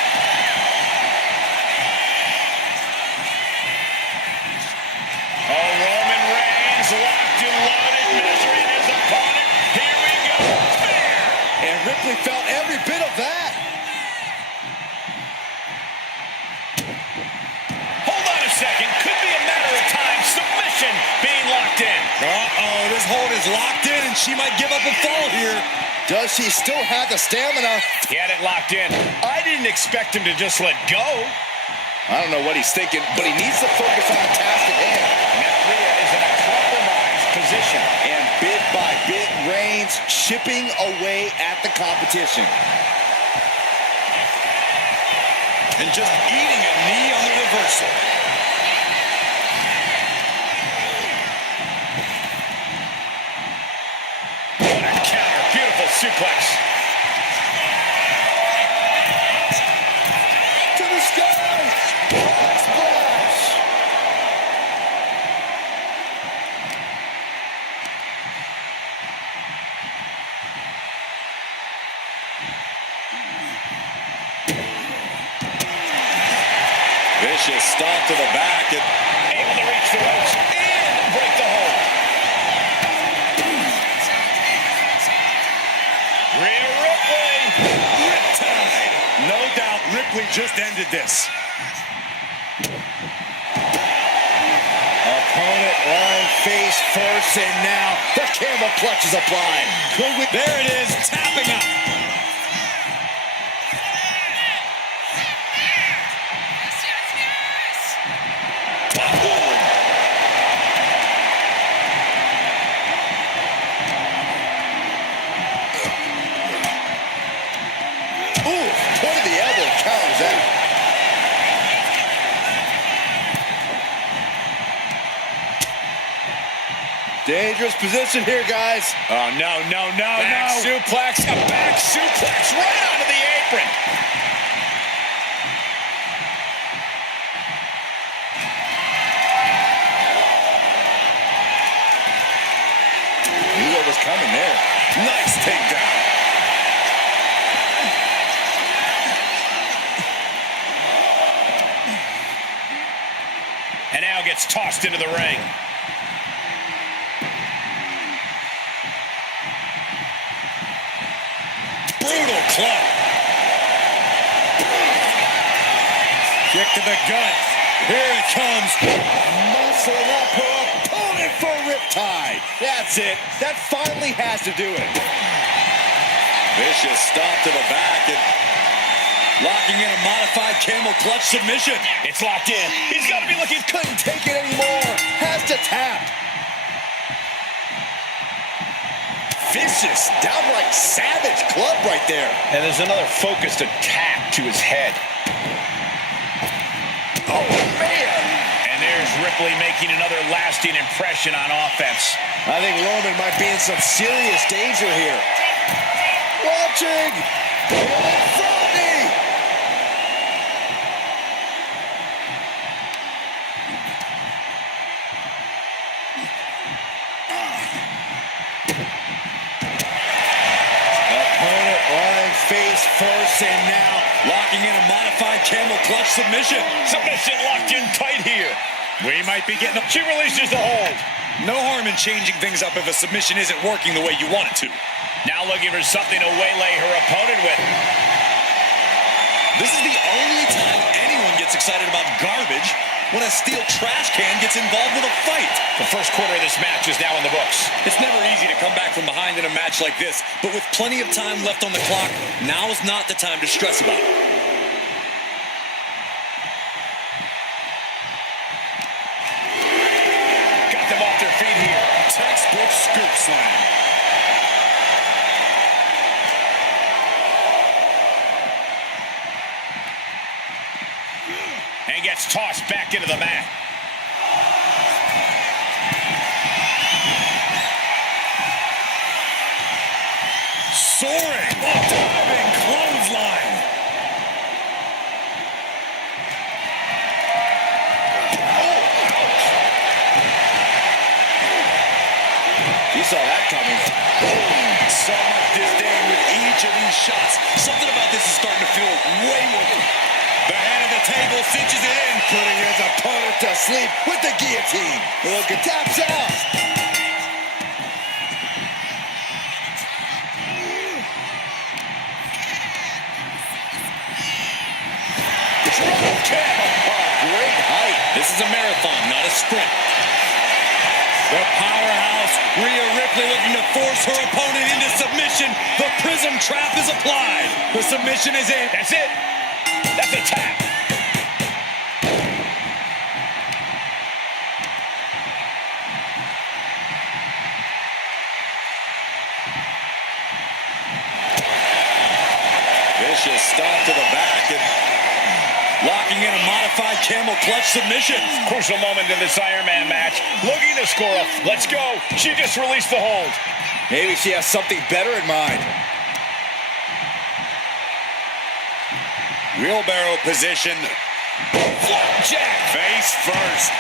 Oh, Roman Reigns locked and loaded, measuring his opponent. Here we go. Spear. And Ripley felt every bit of that. Hold on a second. Could be a matter of time. Submission being locked in. Uh-oh, this hold is locked in, and she might give up a fall here. Does she still have the stamina? He had it locked in. I didn't expect him to just let go. I don't know what he's thinking, but he needs to focus on the task at hand. Now Rhea is in a compromised position. And bit by bit, Reigns chipping away at the competition. And just eating a knee on the reversal. to the back. And able to reach the ropes and break the hold. Rhea Ripley. riptide. No doubt Ripley just ended this. Opponent lying face first, and now the camel clutch is applied. There it is, tapping out. Point of the elbow counters that. Dangerous position here, guys. Oh, no. Back suplex, a back suplex right onto the apron. Knew what was coming there. Nice takedown. And now gets tossed into the ring. Brutal club. Kick to the gut. Here it comes. Muscle up her opponent for riptide. That's it. That finally has to do it. Vicious stomp to the back and locking in a modified camel clutch submission. It's locked in. He's got to be looking. Couldn't take it anymore. Has to tap. Vicious, downright savage club right there. And there's another focused attack to his head. Oh, man. And there's Ripley making another lasting impression on offense. I think Roman might be in some serious danger here. Watching. Froggy. Opponent lying face first, and now Locking in a modified camel clutch submission. Submission locked in tight here. We might be getting. She releases the hold. No harm in changing things up if a submission isn't working the way you want it to. Now looking for something to waylay her opponent with. This is the only time anyone gets excited about garbage, when a steel trash can gets involved with a fight. The first quarter of this match is now in the books. It's never easy to come back from behind in a match like this, but with plenty of time left on the clock, now is not the time to stress about it. Got them off their feet here. Textbook scoop slam. And gets tossed back into the mat. Soaring, diving clothesline. you saw that coming. So much disdain with each of these shots. Something about this is starting to feel way more. The hand of the table cinches it in. Putting his opponent to sleep with the guillotine. Look, it taps out. Drop kick. Great height. This is a marathon, not a sprint. The powerhouse, Rhea Ripley, looking to force her opponent into submission. The prism trap is applied. The submission is in. That's it. That's a tap. Vicious stomp to the back and locking in a modified camel clutch submission. Crucial moment in this Iron Man match. Looking to score a. Let's go. She just released the hold. Maybe she has something better in mind. Wheelbarrow position. Flapjack. Face first.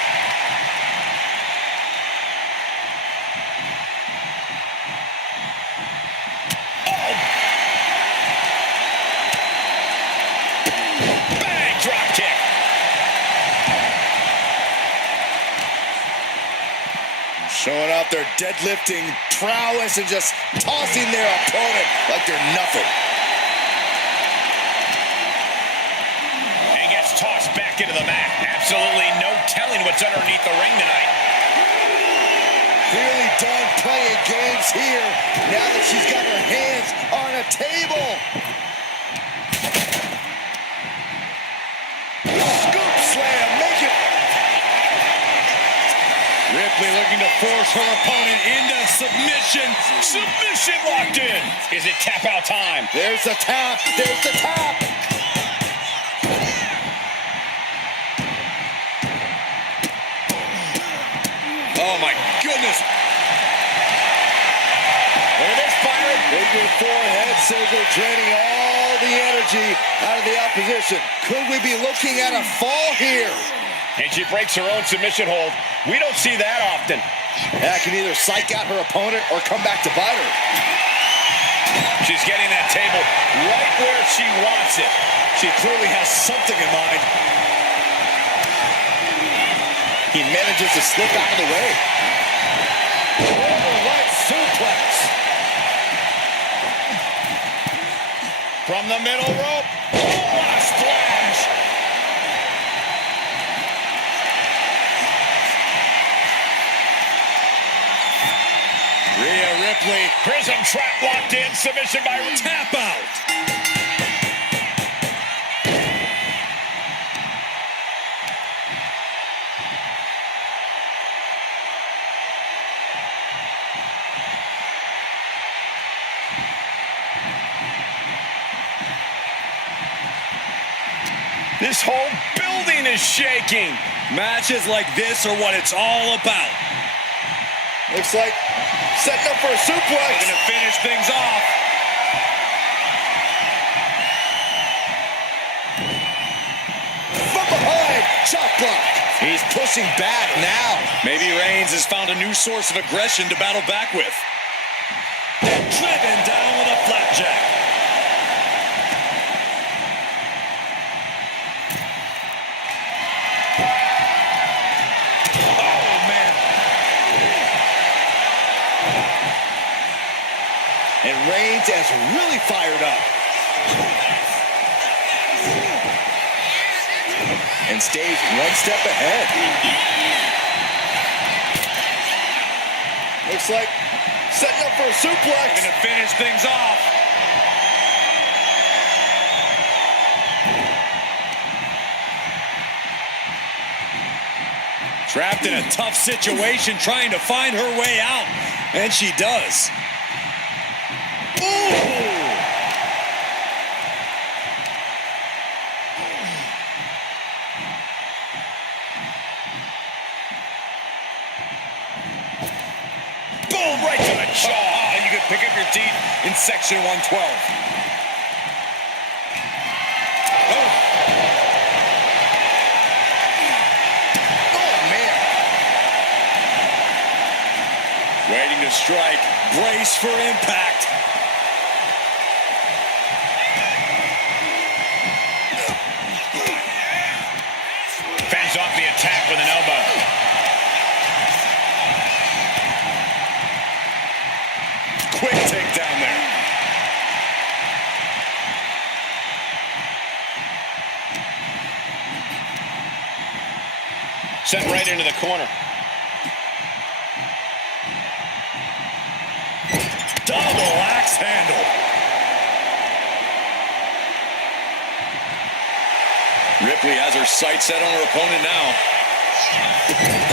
Bang. Drop kick. Showing off their deadlifting prowess and just tossing their opponent like they're nothing. And gets tossed back into the mat. Absolutely no telling what's underneath the ring tonight. Clearly done playing games here now that she's got her hands on a table. Scoop slam, make it. Ripley looking to force her opponent into submission. Submission locked in. Is it tap out time? There's the tap. There's the tap. Oh, my goodness. Look at this, Byron. Figure four head scissor, draining all the energy out of the opposition. Could we be looking at a fall here? And she breaks her own submission hold. We don't see that often. That can either psych out her opponent or come back to bite her. She's getting that table right where she wants it. She clearly has something in mind. He manages to slip out of the way. Overnight suplex. From the middle rope. Oh, what a splash. Rhea Ripley. Prism trap locked in. Submission by Tap out. This whole building is shaking. Matches like this are what it's all about. Looks like setting up for a suplex. They're going to finish things off. From behind, chop block. He's pushing back now. Maybe Reigns has found a new source of aggression to battle back with. Driven down with a flapjack. And Reigns is really fired up. And stays one step ahead. Looks like setting up for a suplex. Going to finish things off. Trapped in a tough situation, trying to find her way out. And she does. Boom, right to the jaw. You could pick up your teeth in section 112. Oh, man. Waiting to strike. Brace for impact. Fends off the attack with an elbow. Quick takedown there. Sent right into the corner. Double axe handle. Ripley has her sights set on her opponent now.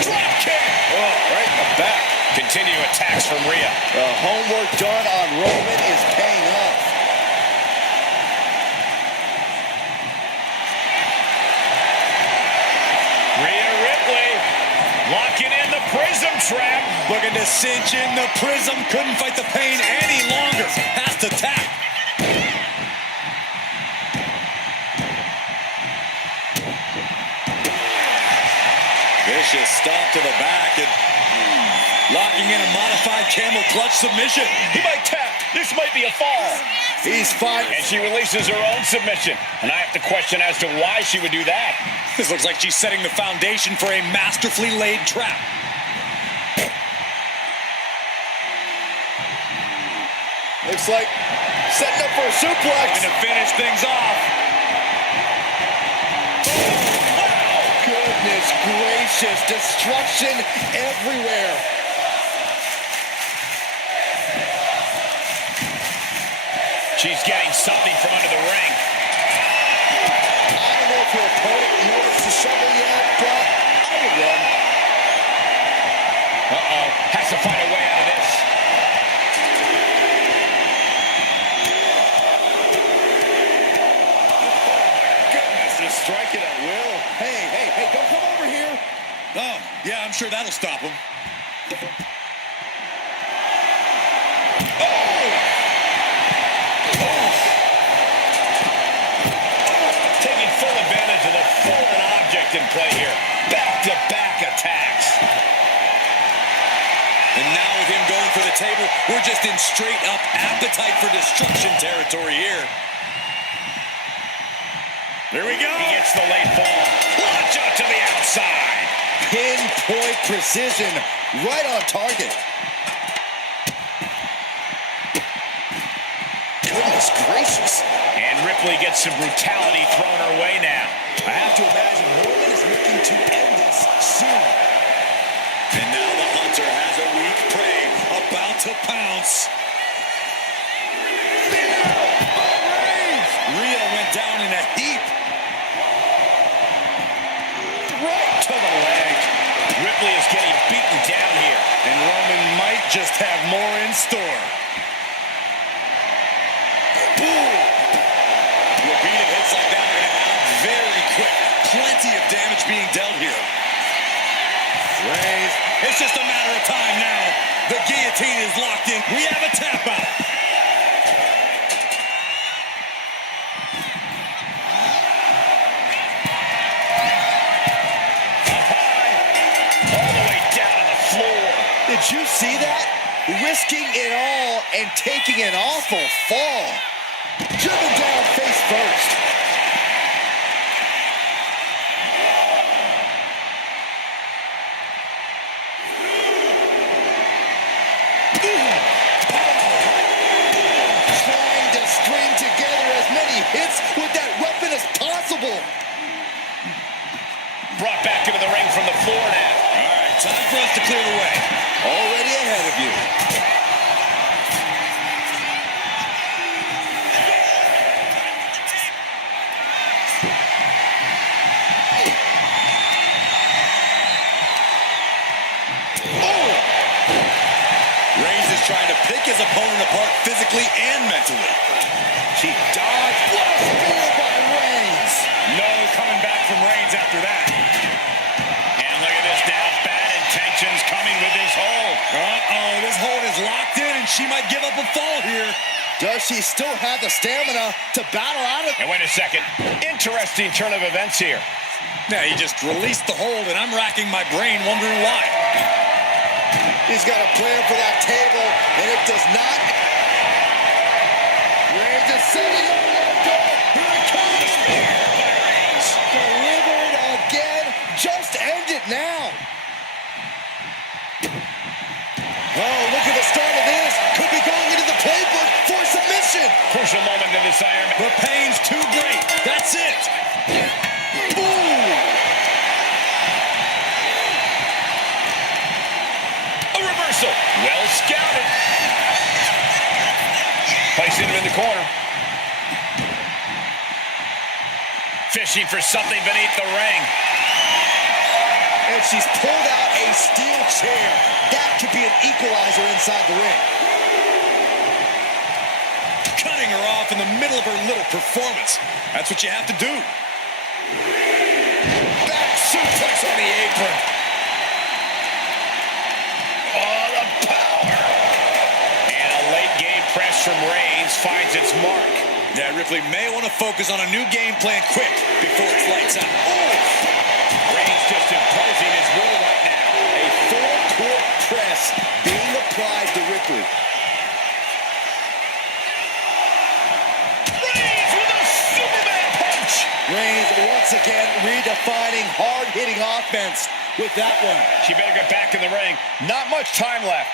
Drop kick. Oh, right in the back. Continue attacks from Rhea. The homework done on Roman is paying off. Rhea Ripley locking in the prism trap. Looking to cinch in the prism. Couldn't fight the pain any longer. Has to tap. Vicious stop to the back and locking in a modified camel clutch submission. He might tap. This might be a fall. He's fine. And she releases her own submission. And I have to question as to why she would do that. This looks like she's setting the foundation for a masterfully laid trap. Looks like setting up for a suplex. Going to finish things off. Goodness gracious, destruction everywhere. She's getting something from under the ring. I don't know if her opponent noticed the shovel yet, but I would run. Uh-oh, has to find a way out of this. Goodness, they're striking at will. Hey, don't come over here. Oh, yeah, I'm sure that'll stop him. Taking full advantage of the foreign object in play here. Back-to-back attacks. And now with him going for the table, we're just in straight-up appetite for destruction territory here. There we go. He gets the late fall. Launch out to the outside. Pinpoint precision, right on target. Goodness gracious. And Ripley gets some brutality thrown her way now. I have to imagine Roman is looking to end this soon. And now the hunter has a weak prey about to pounce. Rhea went down in a heap. Right to the leg. Ripley is getting beaten down here. And Roman might just have more in store. Repeated hits like that are going to add up very quick. Plenty of damage being dealt here. Reigns. It's just a matter of time now. The guillotine is locked in. We have a tap out. Up high. All the way down to the floor. Did you see that? Risking it all and taking an awful fall. Driven down face first. Trying to string together as many hits with that weapon as possible. Brought back into the ring from the floor now. All right, time for us to clear the way. Already ahead of you. Reigns is trying to pick his opponent apart physically and mentally. She dodged. What a spear by Reigns. No coming back from Reigns after that. And look at this now. Bad intentions coming with this hold. Uh-oh, this hold is locked in, and she might give up a fall here. Does she still have the stamina to battle out of it? And wait a second. Interesting turn of events here. Yeah, he just released the hold, and I'm racking my brain wondering why. He's got a plan for that table, and it does not. Reigns is setting up one goal. Here it comes. Delivered again. Just end it now. Oh, look at the start of this. Could be going into the playbook for submission. Crucial moment in this Iron Man. The pain's too great. That's it. Boom. A reversal. Well scouted. Placing him in the corner. Fishing for something beneath the ring. And she's pulled out a steel chair. That could be an equalizer inside the ring. Cutting her off in the middle of her little performance. That's what you have to do. Back suplex on the apron. Oh, the power. And a late game press from Reigns finds its mark. Yeah, Ripley may want to focus on a new game plan quick before it's lights out. Oh! Reigns just imposing his will right now. A full-court press being applied to Ripley. Reigns with a Superman punch. Reigns once again redefining hard-hitting offense with that one. She better get back in the ring. Not much time left.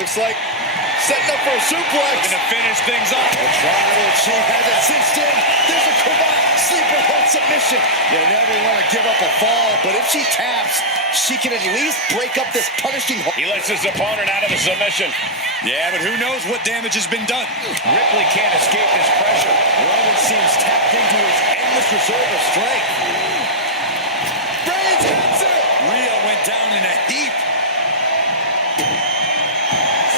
Looks like setting up for a suplex. Looking to finish things off. A tribal chief has it cinched in. There's a Kaun sleeper hold submission. You never want to give up a fall, but if she taps, she can at least break up this punishing hold. He lets his opponent out of the submission. Yeah, but who knows what damage has been done. Ripley can't escape this pressure. Roman seems tapped into his endless reserve of strength. Reigns hits it. Rhea went down in a heap.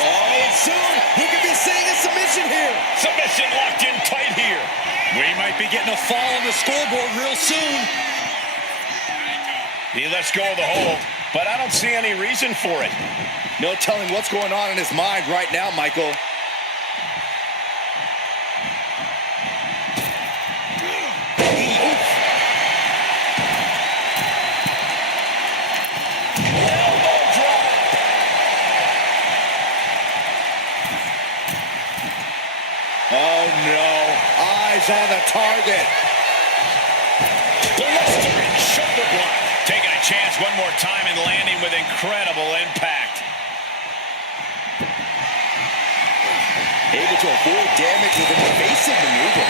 Oh, and soon we could be seeing a submission here. Submission locked in tight here. We might be getting a fall on the scoreboard real soon. He lets go of the hold, but I don't see any reason for it. No telling what's going on in his mind right now, Michael. Oh no, eyes on the target. Blistering shoulder block. Taking a chance one more time and landing with incredible impact. Able to avoid damage with an evasive maneuver.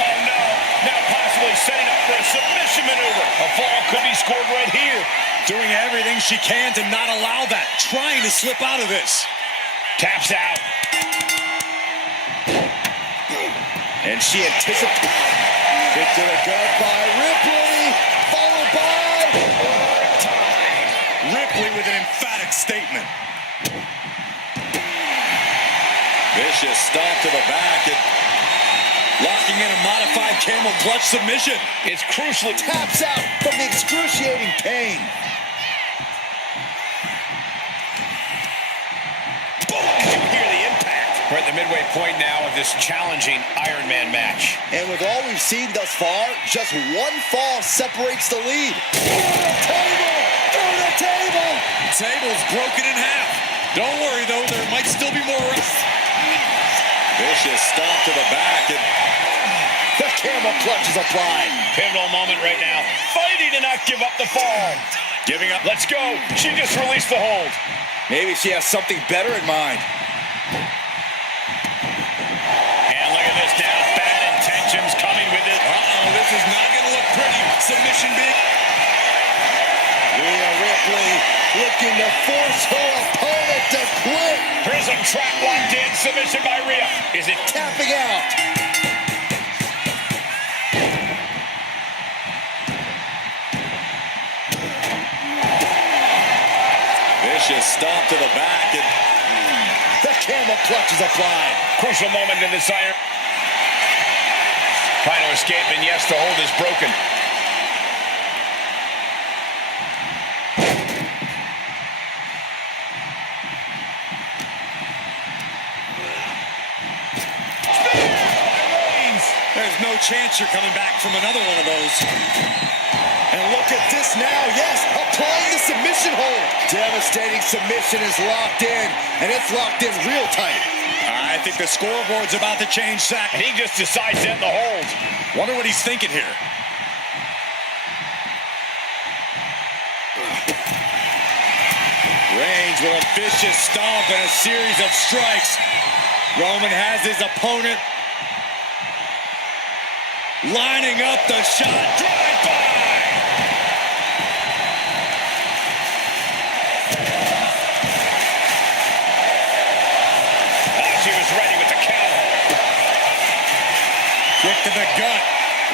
Oh no, now possibly setting up for a submission maneuver. A fall could be scored right here. Doing everything she can to not allow that. Trying to slip out of this. Taps out. And she anticipates. Kick to the gut by Ripley, followed by Ripley with an emphatic statement. Vicious stomp to the back and locking in a modified camel clutch submission. It's crucial. taps out from the excruciating pain. You hear the impact. We're at the midway point now of this challenging Iron Man match. And with all we've seen thus far, just one fall separates the lead. Through the table! Through the table! Table's broken in half. Don't worry, though, there might still be more rest. Vicious stomp to the back, and the camel clutch is applied. Pivotal moment right now. Fighting to not give up the fall. Giving up. Let's go. She just released the hold. Maybe she has something better in mind. And look at this now. Bad intentions coming with it. Uh-oh, this is not going to look pretty. Submission big. Rhea Ripley looking to force her opponent to quit. Prism trap locked in. Submission by Rhea. Is it Tapping out. Vicious stomp to the back, and The camel clutch is applied. crucial moment in this iron? Trying to escape, and yes, the hold is broken. there's no chance you're coming back from another one of those. And look at this now, yes, applying the submission hold. Devastating submission is locked in, and it's locked in real tight. I think the scoreboard's about to change, Zach. And he just decides to end the hold. Wonder what he's thinking here. Reigns with a vicious stomp and a series of strikes. Roman has his opponent lining up the shot. Drive-by! She was ready with the counter. Kick to the gut.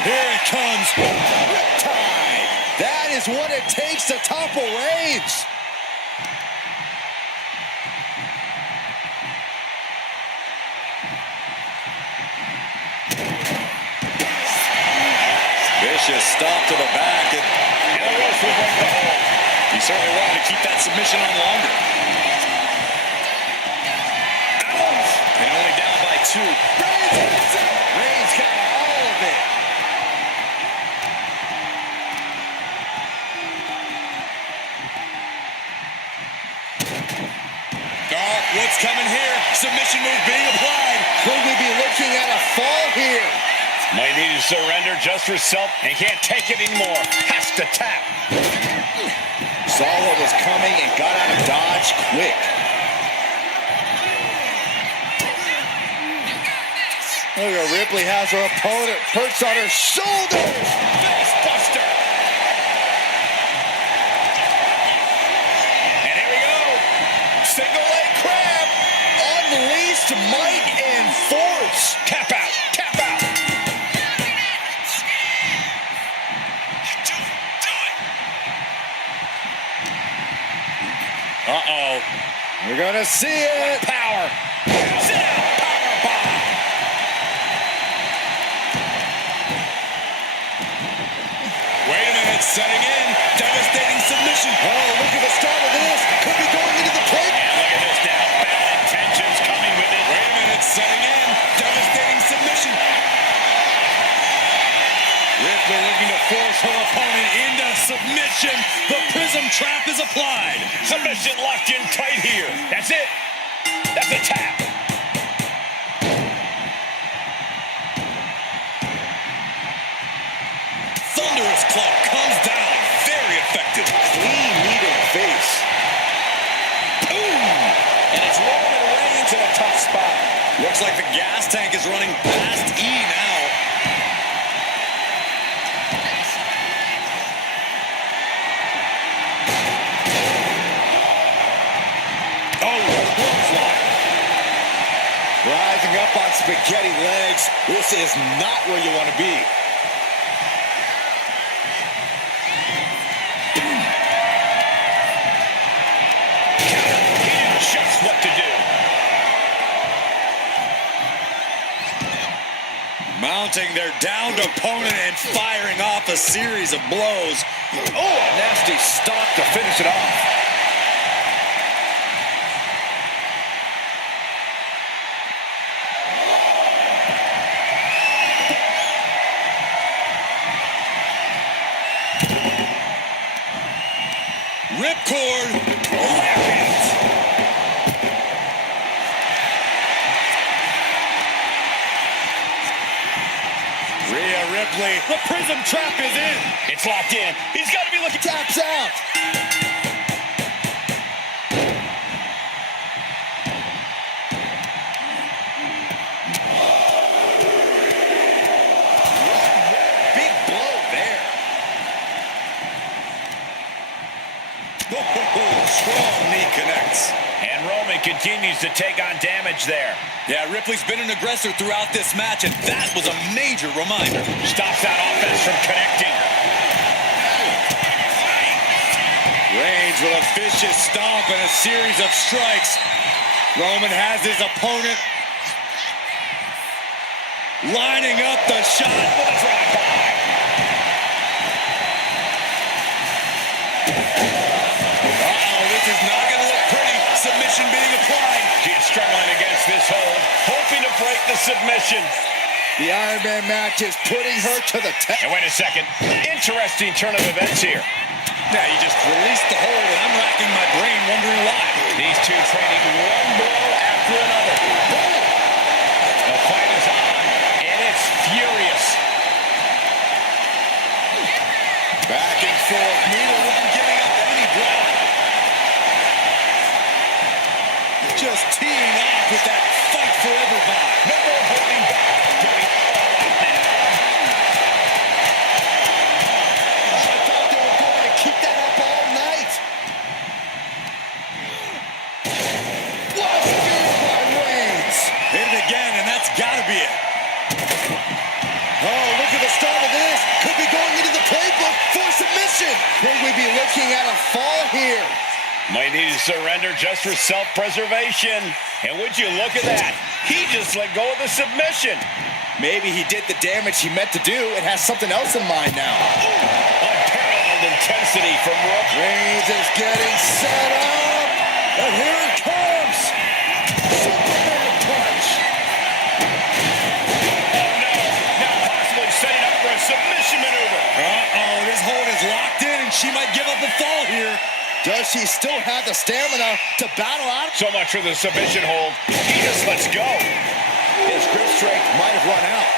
Here it comes. Riptide. That is what it takes to topple Reigns. Vicious stomp to the back. And he certainly wanted to keep that submission on longer. And only down by 2. Reigns got all of it. Oh, what's coming here? Submission move being applied. Could we be looking at a fall here? Might be. need to surrender just for self and can't take it anymore. Has to tap. Saw what was coming and got out of dodge quick. Look at Ripley has her opponent perched on her shoulders. Face buster. And here we go. Single leg crab. Unleashed might and force. Tap out. Tap out. Uh-oh. We're gonna see it. Power. Sit down. Power bomb. Wait a minute, setting in. Devastating submission. Oh, look at the start of this. Could be going into the plate. And look at this now. Bad intentions coming with it. Wait a minute, setting in. Devastating submission. Ripley looking to force her opponent into submission. The prism trap is applied. Submission locked in tight here. That's it. That's a tap. Thunderous club comes down. Very effective. Clean knee to the face. Boom! And it's Roman Reigns in a tough spot. Looks like the gas tank is running past E now. Oh, clothesline. Rising up on spaghetti legs. This is not where you want to be. He knew just what to do. Mounting their downed opponent and firing off a series of blows. Oh, a nasty stomp to finish it off. Ripcord. Lariat. Rhea Ripley. The prism trap is in. It's locked in. He's got to be looking. Taps out. Big blow there. Strong knee connects. And Roman continues to take on damage there. Yeah, Ripley's been an aggressor throughout this match, and that was a major reminder. Stops that offense from connecting. Reigns with a vicious stomp and a series of strikes. Roman has his opponent lining up the shot with a drive-by. This is not going to look pretty. Submission being applied. She's struggling against this hold, hoping to break the submission. The Iron Man match is putting her to the test. And wait a second. Interesting turn of events here. Yeah, he just released the hold, and I'm racking my brain wondering why. These two trading one blow after another. The fight is on, and it's furious. Back and forth. Neither one giving up any ground. Just teeing off with that fight forever vibe. No more holding back. Going all out now. I thought they were going to keep that up all night. What a spear by Reigns. Hit it again, and that's got to be it. Oh, look at the start of this. Could be going into the playbook for submission. Could we be looking at a fall here? Might need to surrender just for self-preservation. And would you look at that? He just let go of the submission. Maybe he did the damage he meant to do and has something else in mind now. Unparalleled intensity from Rook. Reigns is getting set up. And here it comes. Superman punch. Oh no, now possibly setting up for a submission maneuver. Uh-oh, this hold is locked in, and she might give up a fall here. Does she still have the stamina to battle out? So much for the submission hold. He just lets go. His grip strength might have run out.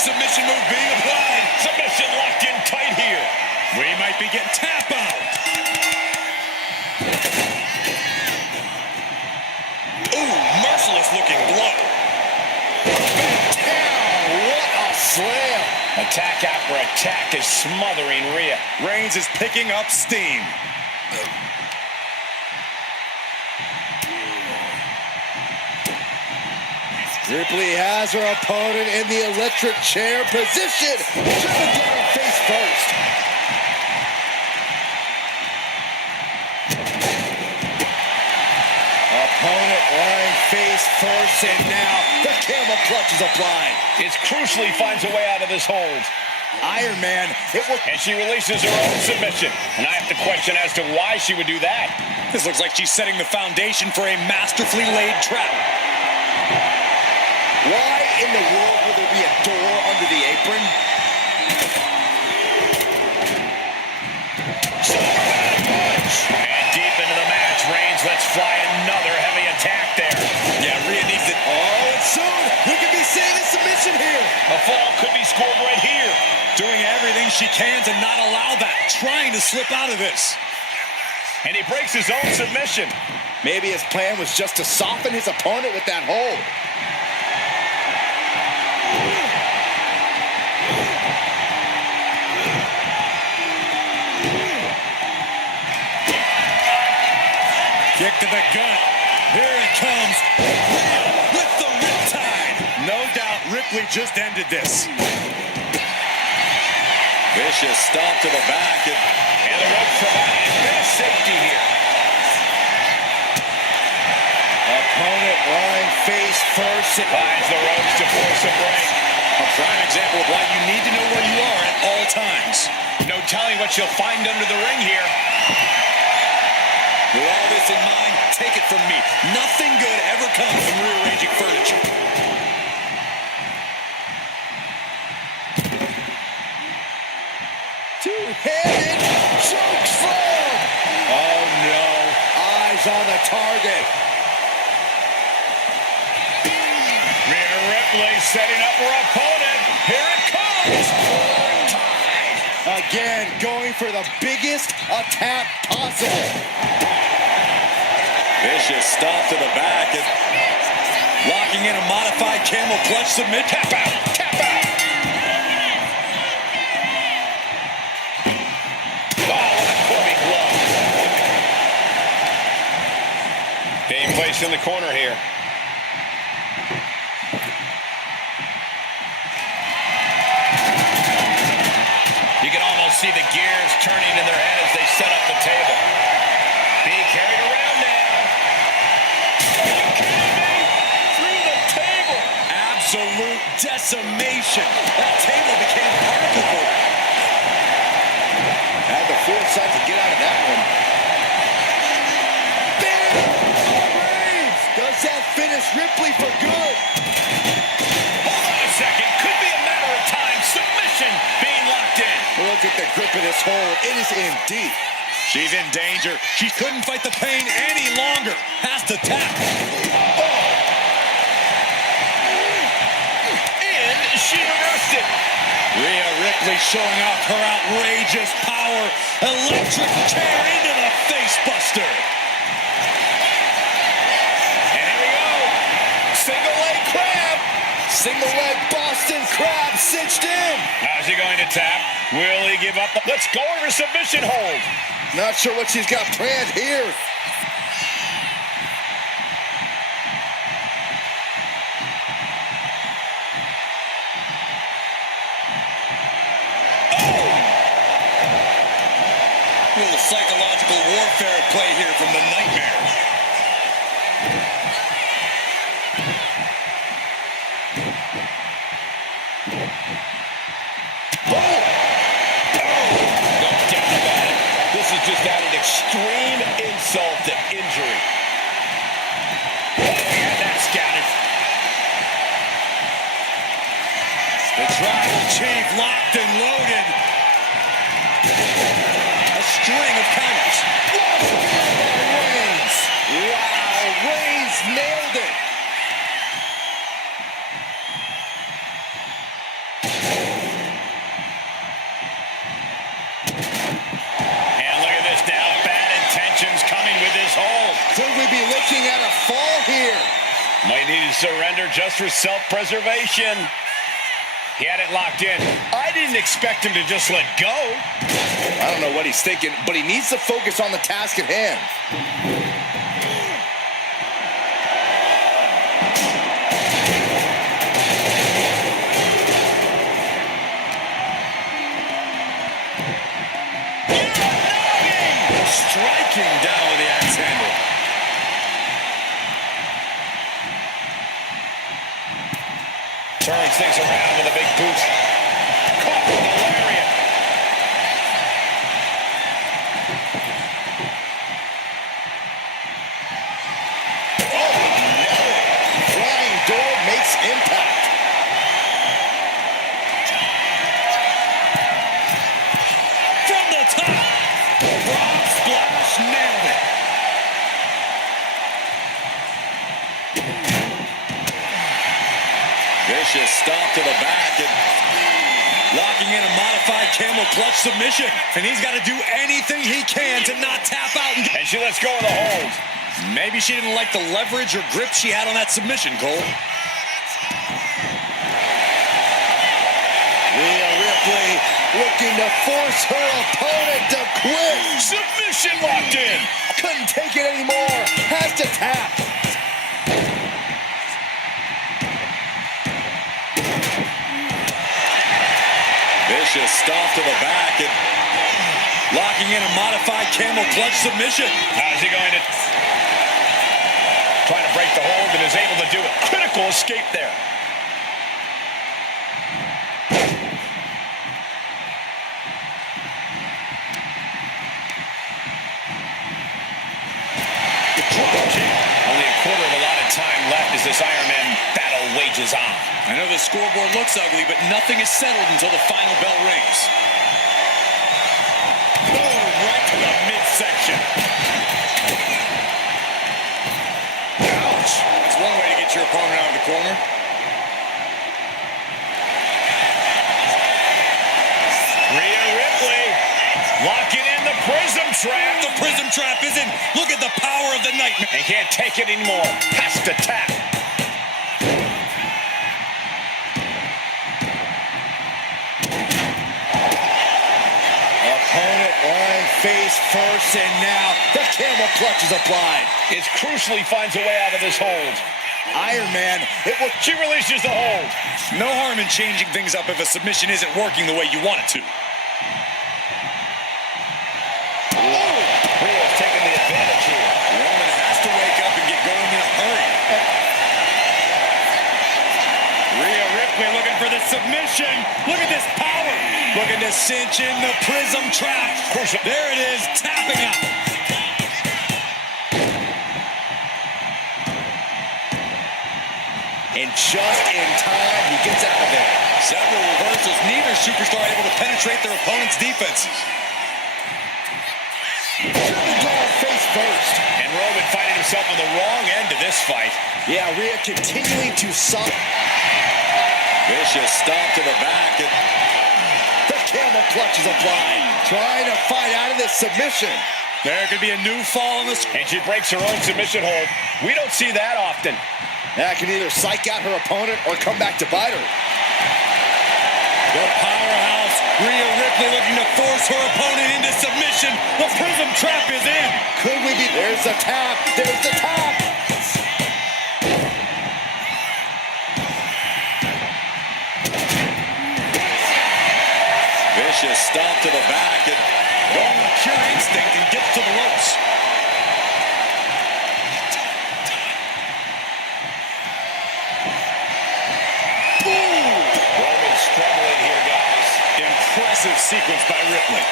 Submission move being applied. Submission locked in tight here. We might be getting tap out. Ooh, merciless looking blow. What a slam. Attack after attack is smothering Rhea. Reigns is picking up steam. Ripley has her opponent in the electric chair position. Driven down face first. Opponent lying face first, and now the camel clutch is applied. It's crucial he finds a way out of this hold. Iron Man, it will... And she releases her own submission. And I have to question as to why she would do that. This looks like she's setting the foundation for a masterfully laid trap. Why in the world would there be a door under the apron? And deep into the match, Reigns lets fly another heavy attack there. Yeah, Rhea needs it. Oh, and soon we could be seeing a submission here. A fall could be scored right here. Doing everything she can to not allow that. Trying to slip out of this. And he breaks his own submission. Maybe his plan was just to soften his opponent with that hold. Kick to the gut. Here it comes. With the riptide. No doubt Ripley just ended this. Vicious stomp to the back. And the rope providing a bit of safety here. Opponent lying face first. Finds the ropes to force a break. A prime example of why you need to know where you are at all times. No telling what you'll find under the ring here. With all this in mind, take it from me. Nothing good ever comes from rearranging furniture. Two-handed choke slam. Oh, no. Eyes on the target. Rhea Ripley setting up her opponent. Here it comes. Again, going for the biggest attack possible. Vicious stomp to the back. And locking in a modified camel clutch submit. Tap out. Tap out. Wow, what a clubbing blow. Being placed in the corner here. You can almost see the gears turning in their head as they set up the table. Being carried around now. Are you kidding me? Through the table. Absolute decimation. That table became arguable. Had the foresight to get out of that one. Bam! Reigns! Does that finish Ripley for good? Hold on a second. Could be a matter of time. Submission being locked in. Look at the grip of this hold. It is in deep. She's in danger. She couldn't fight the pain any longer. Has to tap. And she reversed it. Rhea Ripley showing off her outrageous power. Electric chair into the face buster. And here we go. Single leg crab. Single leg Boston Crab cinched in. How's he going to tap? Will he give up? Let's go over submission hold. Not sure what she's got planned here. A little psychological warfare at play here from the Nightmare. This is just adding extreme insult to injury. And that's scattered. The tribal chief locked and loaded. A string of counters. Reigns. Wow, Reigns nailed it. Might need to surrender just for self-preservation. He had it locked in. I didn't expect him to just let go. I don't know what he's thinking, but he needs to focus on the task at hand. Striking down with the axe handle. Turns things around with a big boot. Caught with the lariat. Oh, no. Flying door makes impact. From the top. Frog splash, nailed it. Vicious stomp to the back and locking in a modified camel clutch submission. And he's got to do anything he can to not tap out. And she lets go of the hold. Maybe she didn't like the leverage or grip she had on that submission, Cole. Rhea Ripley looking to force her opponent to quit. Submission locked in. Couldn't take it anymore. Has to tap. Vicious stomp to the back and locking in a modified camel clutch submission. How's he going to try to break the hold and is able to do it? Critical escape there. Only a quarter of a lot of time left as this Iron Man battle wages on. I know the scoreboard looks ugly, but nothing is settled until the final bell rings. Boom, right to the midsection. Ouch. That's one way to get your opponent out of the corner. Rhea Ripley locking in the prism trap. The prism trap is in. Look at the power of the nightmare. And can't take it anymore. Has to tap. Opponent lying face first, and now the camel clutch is applied. It crucially finds a way out of this hold. Iron Man, it will... She releases the hold. No harm in changing things up if a submission isn't working the way you want it to. Rhea's taking the advantage here. Roman has to wake up and get going in a hurry. Rhea Ripley looking for the submission. Look at this power. Looking to cinch in the prism trap. There it is, tapping out. And just in time, he gets out of there. Several reversals. Neither superstar able to penetrate their opponent's defenses. Face first. And Roman finding himself on the wrong end of this fight. Yeah, Rhea continuing to suck. Vicious stomp to the back. And the camel clutch is applied. Trying to fight out of this submission. there could be a new fall on this. And she breaks her own submission hold. We don't see that often. That can either psych out her opponent or come back to bite her. The powerhouse, Rhea Ripley looking to force her opponent into submission. The prism trap is in. Could we be... There's the tap. There's the tap. Vicious stomp to the back and going with pure instinct and gets to the ropes. Roman's struggling here, guys. Impressive sequence by Ripley.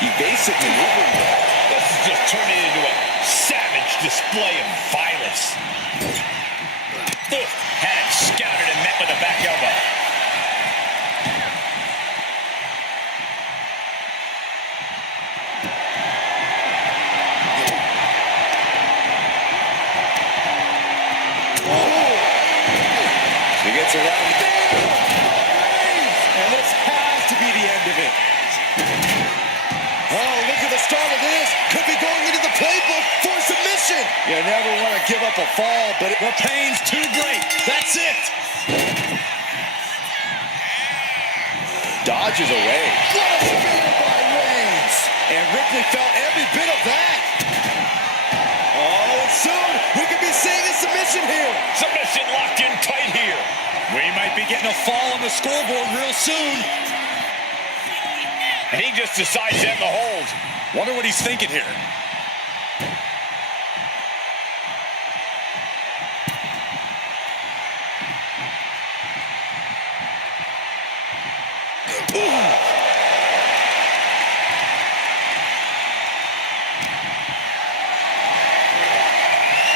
Evasive maneuver. This is just turning into a savage display of violence. Had it scouted and met with a back elbow. He gets around there. And this has to be the end of it. Oh, look at the start of this. Could be going into the playbook for submission. You never want to give up a fall, but The pain's too great. That's it. dodges away. What a spear by Reigns! And Ripley felt every bit of that. Oh, and soon we could be seeing a submission here. Submission locked in tight here. We might be getting a fall on the scoreboard real soon. And he just decides to end the hold. Wonder what he's thinking here.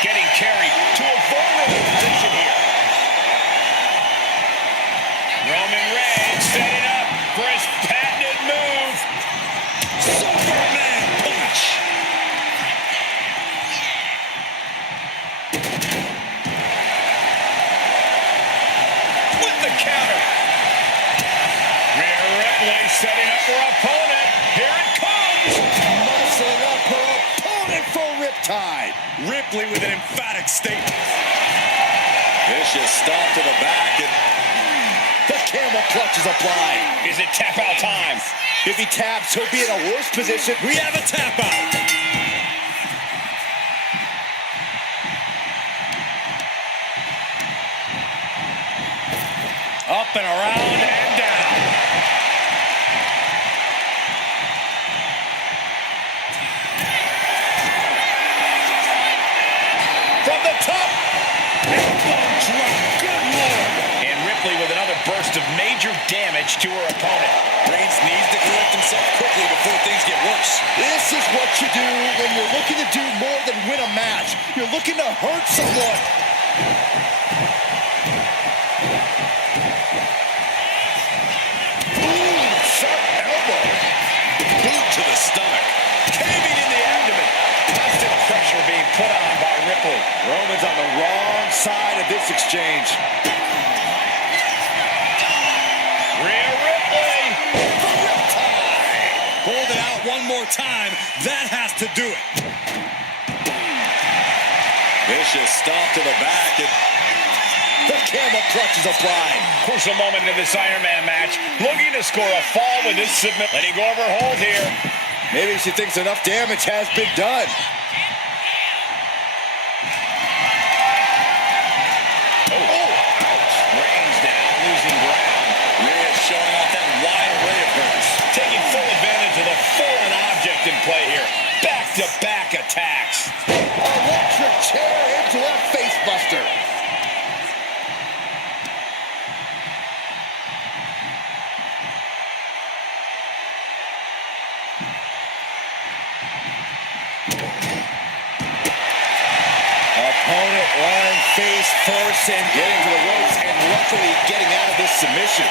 Getting carried to a vulnerable position here. Roman Reigns setting up for his patented move. Superman punch. With the counter. Rhea Ripley setting up her opponent. Here it comes. Muscling up her opponent for riptide. Ripley with an emphatic statement. Vicious stomp to the back, and the camel clutch is applied. Is it tap out time? If he taps, he'll be in a worse position. We have a tap out. Up and around and down. From the top, elbow drop. Good Lord. And Ripley with another burst of major damage to her opponent. Reigns needs to correct himself quickly before things get worse. This is what you do when you're looking to do more than win a match. You're looking to hurt someone. Ooh, sharp elbow. Boot to the stomach. Caving in the abdomen. Constant pressure being put on by Ripley. Roman's on the wrong side of this exchange. Rhea Ripley. Hold it out one more time. That has to do it. Vicious stomp to the back. And The camel clutch is applied. Crucial moment in this Iron Man match. Looking to score a fall with this submit. Letting go of her hold here. Maybe she thinks enough damage has been done. Reigns now losing ground. Rhea showing off that wide array of hers. Taking full advantage of the foreign object in play here. Back-to-back attacks. Electric chair into a face buster. Opponent run face first and getting to the ropes and luckily getting out of this submission.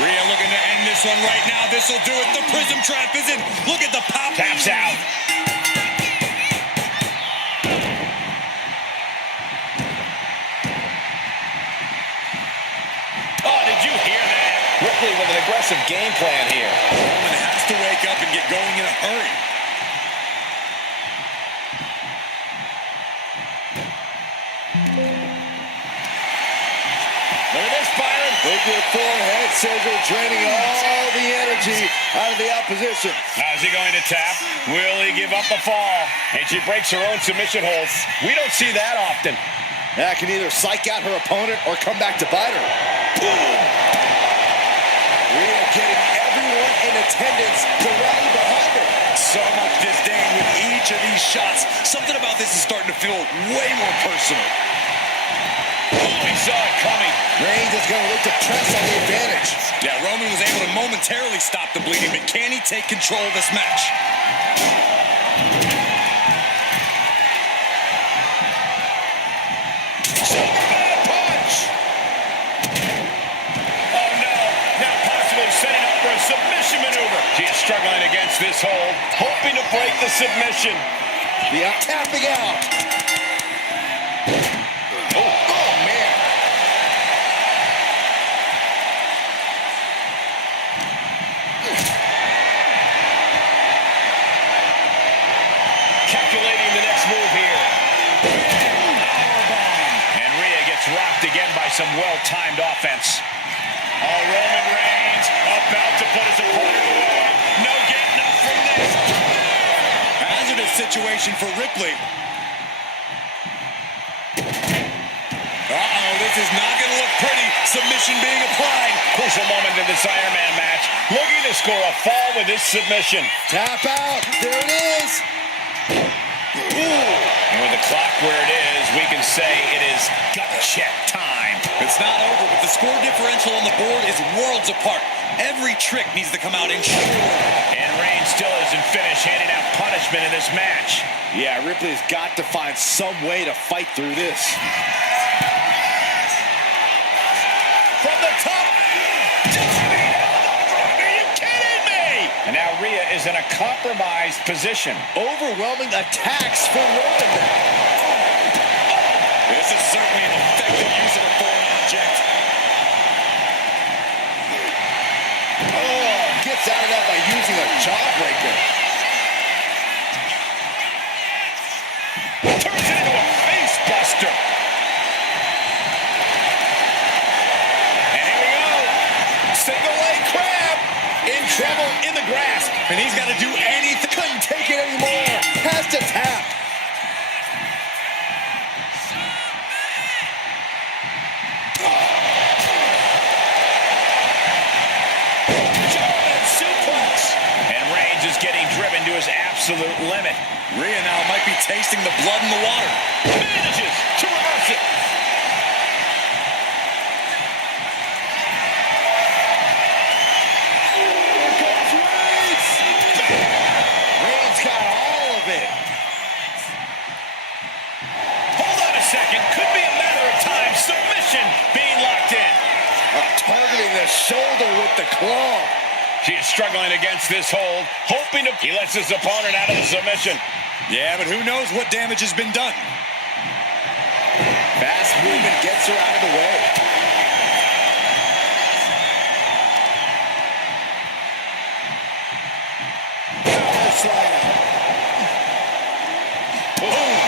Rhea looking to end this one right now. This will do it. The prism trap is in. Look at the pop. Taps out. Oh, did you hear that? Ripley with an aggressive game plan here. Roman has to wake up and get going in a hurry. Look at this, Byron. Big forehead scissor draining all the energy out of the opposition. How's he going to tap? Will he give up the fall? And she breaks her own submission hold. We don't see that often. That can either psych out her opponent or come back to bite her. Boom! Rhea getting everyone in attendance to rally behind her. So much disdain with each of these shots. Something about this is starting to feel way more personal. We saw it coming. Reigns is going to look to press on the advantage. Yeah, Roman was able to momentarily stop the bleeding, but can he take control of this match? Superman punch! Oh no, now possibly setting up for a submission maneuver. She is struggling against this hold, hoping to break the submission. The tapping out. Oh, man. some well-timed offense. Oh, Roman Reigns about to put his opponent away. No getting up from this. Hazardous situation for Ripley. Uh-oh, this is not going to look pretty. Submission being applied. Crucial moment in this Iron Man match. Looking to score a fall with this submission. Tap out. There it is. And with the clock where it is, we can say it is gut check time. It's not over, but the score differential on the board is worlds apart. Every trick needs to come out insured. And Reigns still isn't finished handing out punishment in this match. Yeah, Ripley's got to find some way to fight through this. From the top. Are you kidding me? And now Rhea is in a compromised position. Overwhelming attacks for Roman now. This is certainly an effective use of a foreign object. Oh, gets out of that by using a jawbreaker. Turns it into a face buster. And here we go. Single leg crab. In trouble in the grasp. And he's got to do anything. Couldn't take it anymore. Has to tap. German suplex. And Reigns is getting driven to his absolute limit. Rhea now might be tasting the blood in the water. Manages to reverse it. Here comes Reigns. Reigns got all of it. Hold on a second. Could be a matter of time. Submission being locked in. Targeting the shoulder with the claw. She is struggling against this hold, hoping to... He lets his opponent out of the submission. Yeah, but who knows what damage has been done. Fast movement gets her out of the way. Power slam. Boom.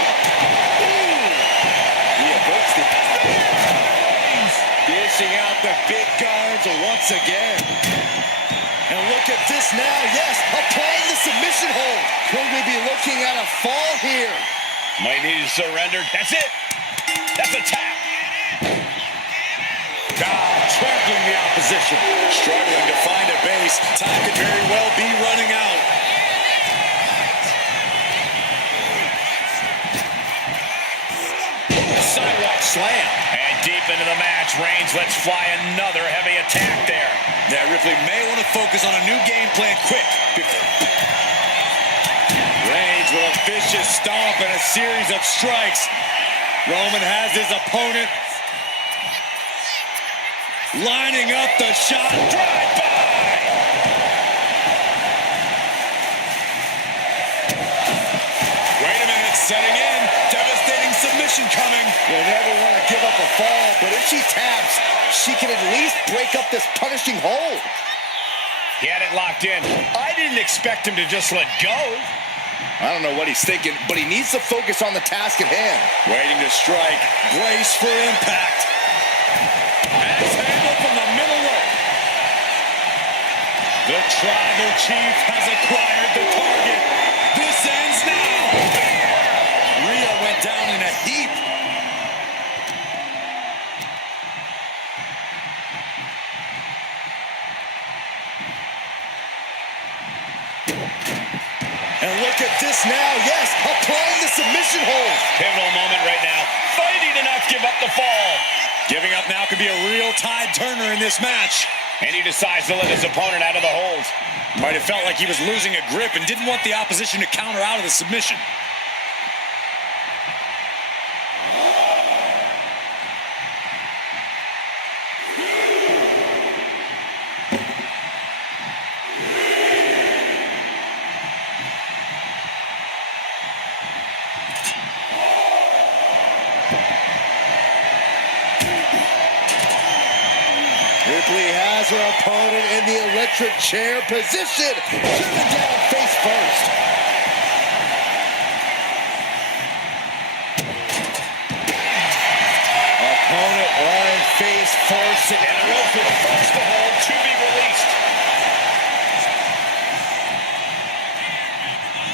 He evokes the... Dishing out the big guards once again. And look at this now. Yes, applying the submission hold. Could we be looking at a fall here? Might need to surrender. That's it. That's a tap. Trampling the opposition. Struggling to find a base. Time could very well be running out. Sidewalk slam. And deep into the match, Reigns lets fly another heavy attack there. Yeah, Ripley may want to focus on a new game plan quick. Reigns with a vicious stomp and a series of strikes. Roman has his opponent lining up the shot. Drive-by. Wait a minute, setting in. Devastating submission coming. You never want to give up a fall, but if she taps, she can at least break up this punishing hold. He had it locked in. I didn't expect him to just let go. I don't know what he's thinking, but he needs to focus on the task at hand. Waiting to strike. Brace for impact. Axe handle from the middle rope. The tribal chief has acquired the target. This ends now. Rhea went down in a heap. And look at this now. Yes, applying the submission hold. Pivotal moment right now. Fighting enough to give up the fall. Giving up now could be a real tide turner in this match. And he decides to let his opponent out of the hold. Might have felt like he was losing a grip and didn't want the opposition to counter out of the submission. Ripley has her opponent in the electric chair position. Driven down face first. Opponent lying mercy. And the rope with first to hold to be released.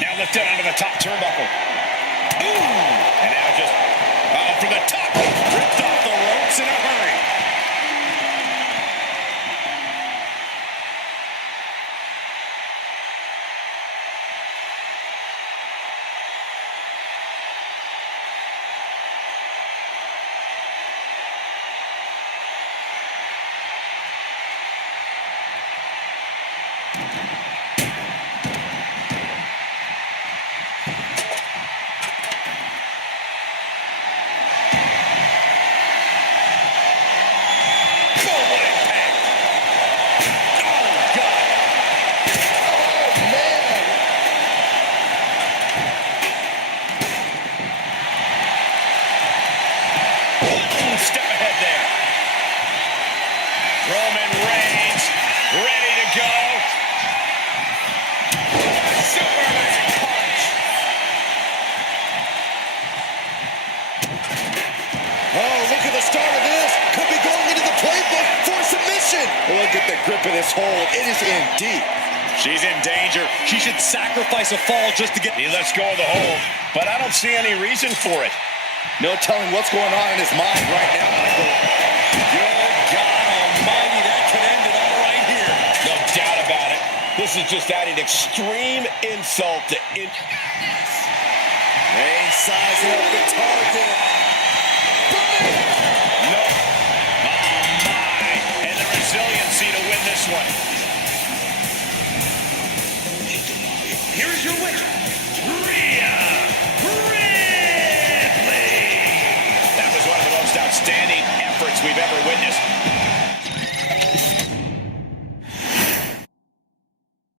Now lifted onto the top turnbuckle. Ooh! And now just from the top, ripped off the ropes in a hurry. Step ahead there. Roman Reigns ready to go. Superman punch. Oh, look at the start of this. Could be going into the playbook for submission. Look at the grip of this hold. It is in deep. She's in danger. She should sacrifice a fall just to get... He lets go of the hold, but I don't see any reason for it. No telling what's going on in his mind right now, Michael. Good God almighty, that could end it all right here. No doubt about it. This is just adding extreme insult to injury. Reigns sizing up the target. No. Oh, my. And the resiliency to win this one. Here's your winner, Rhea Ripley. That was one of the most outstanding efforts we've ever witnessed.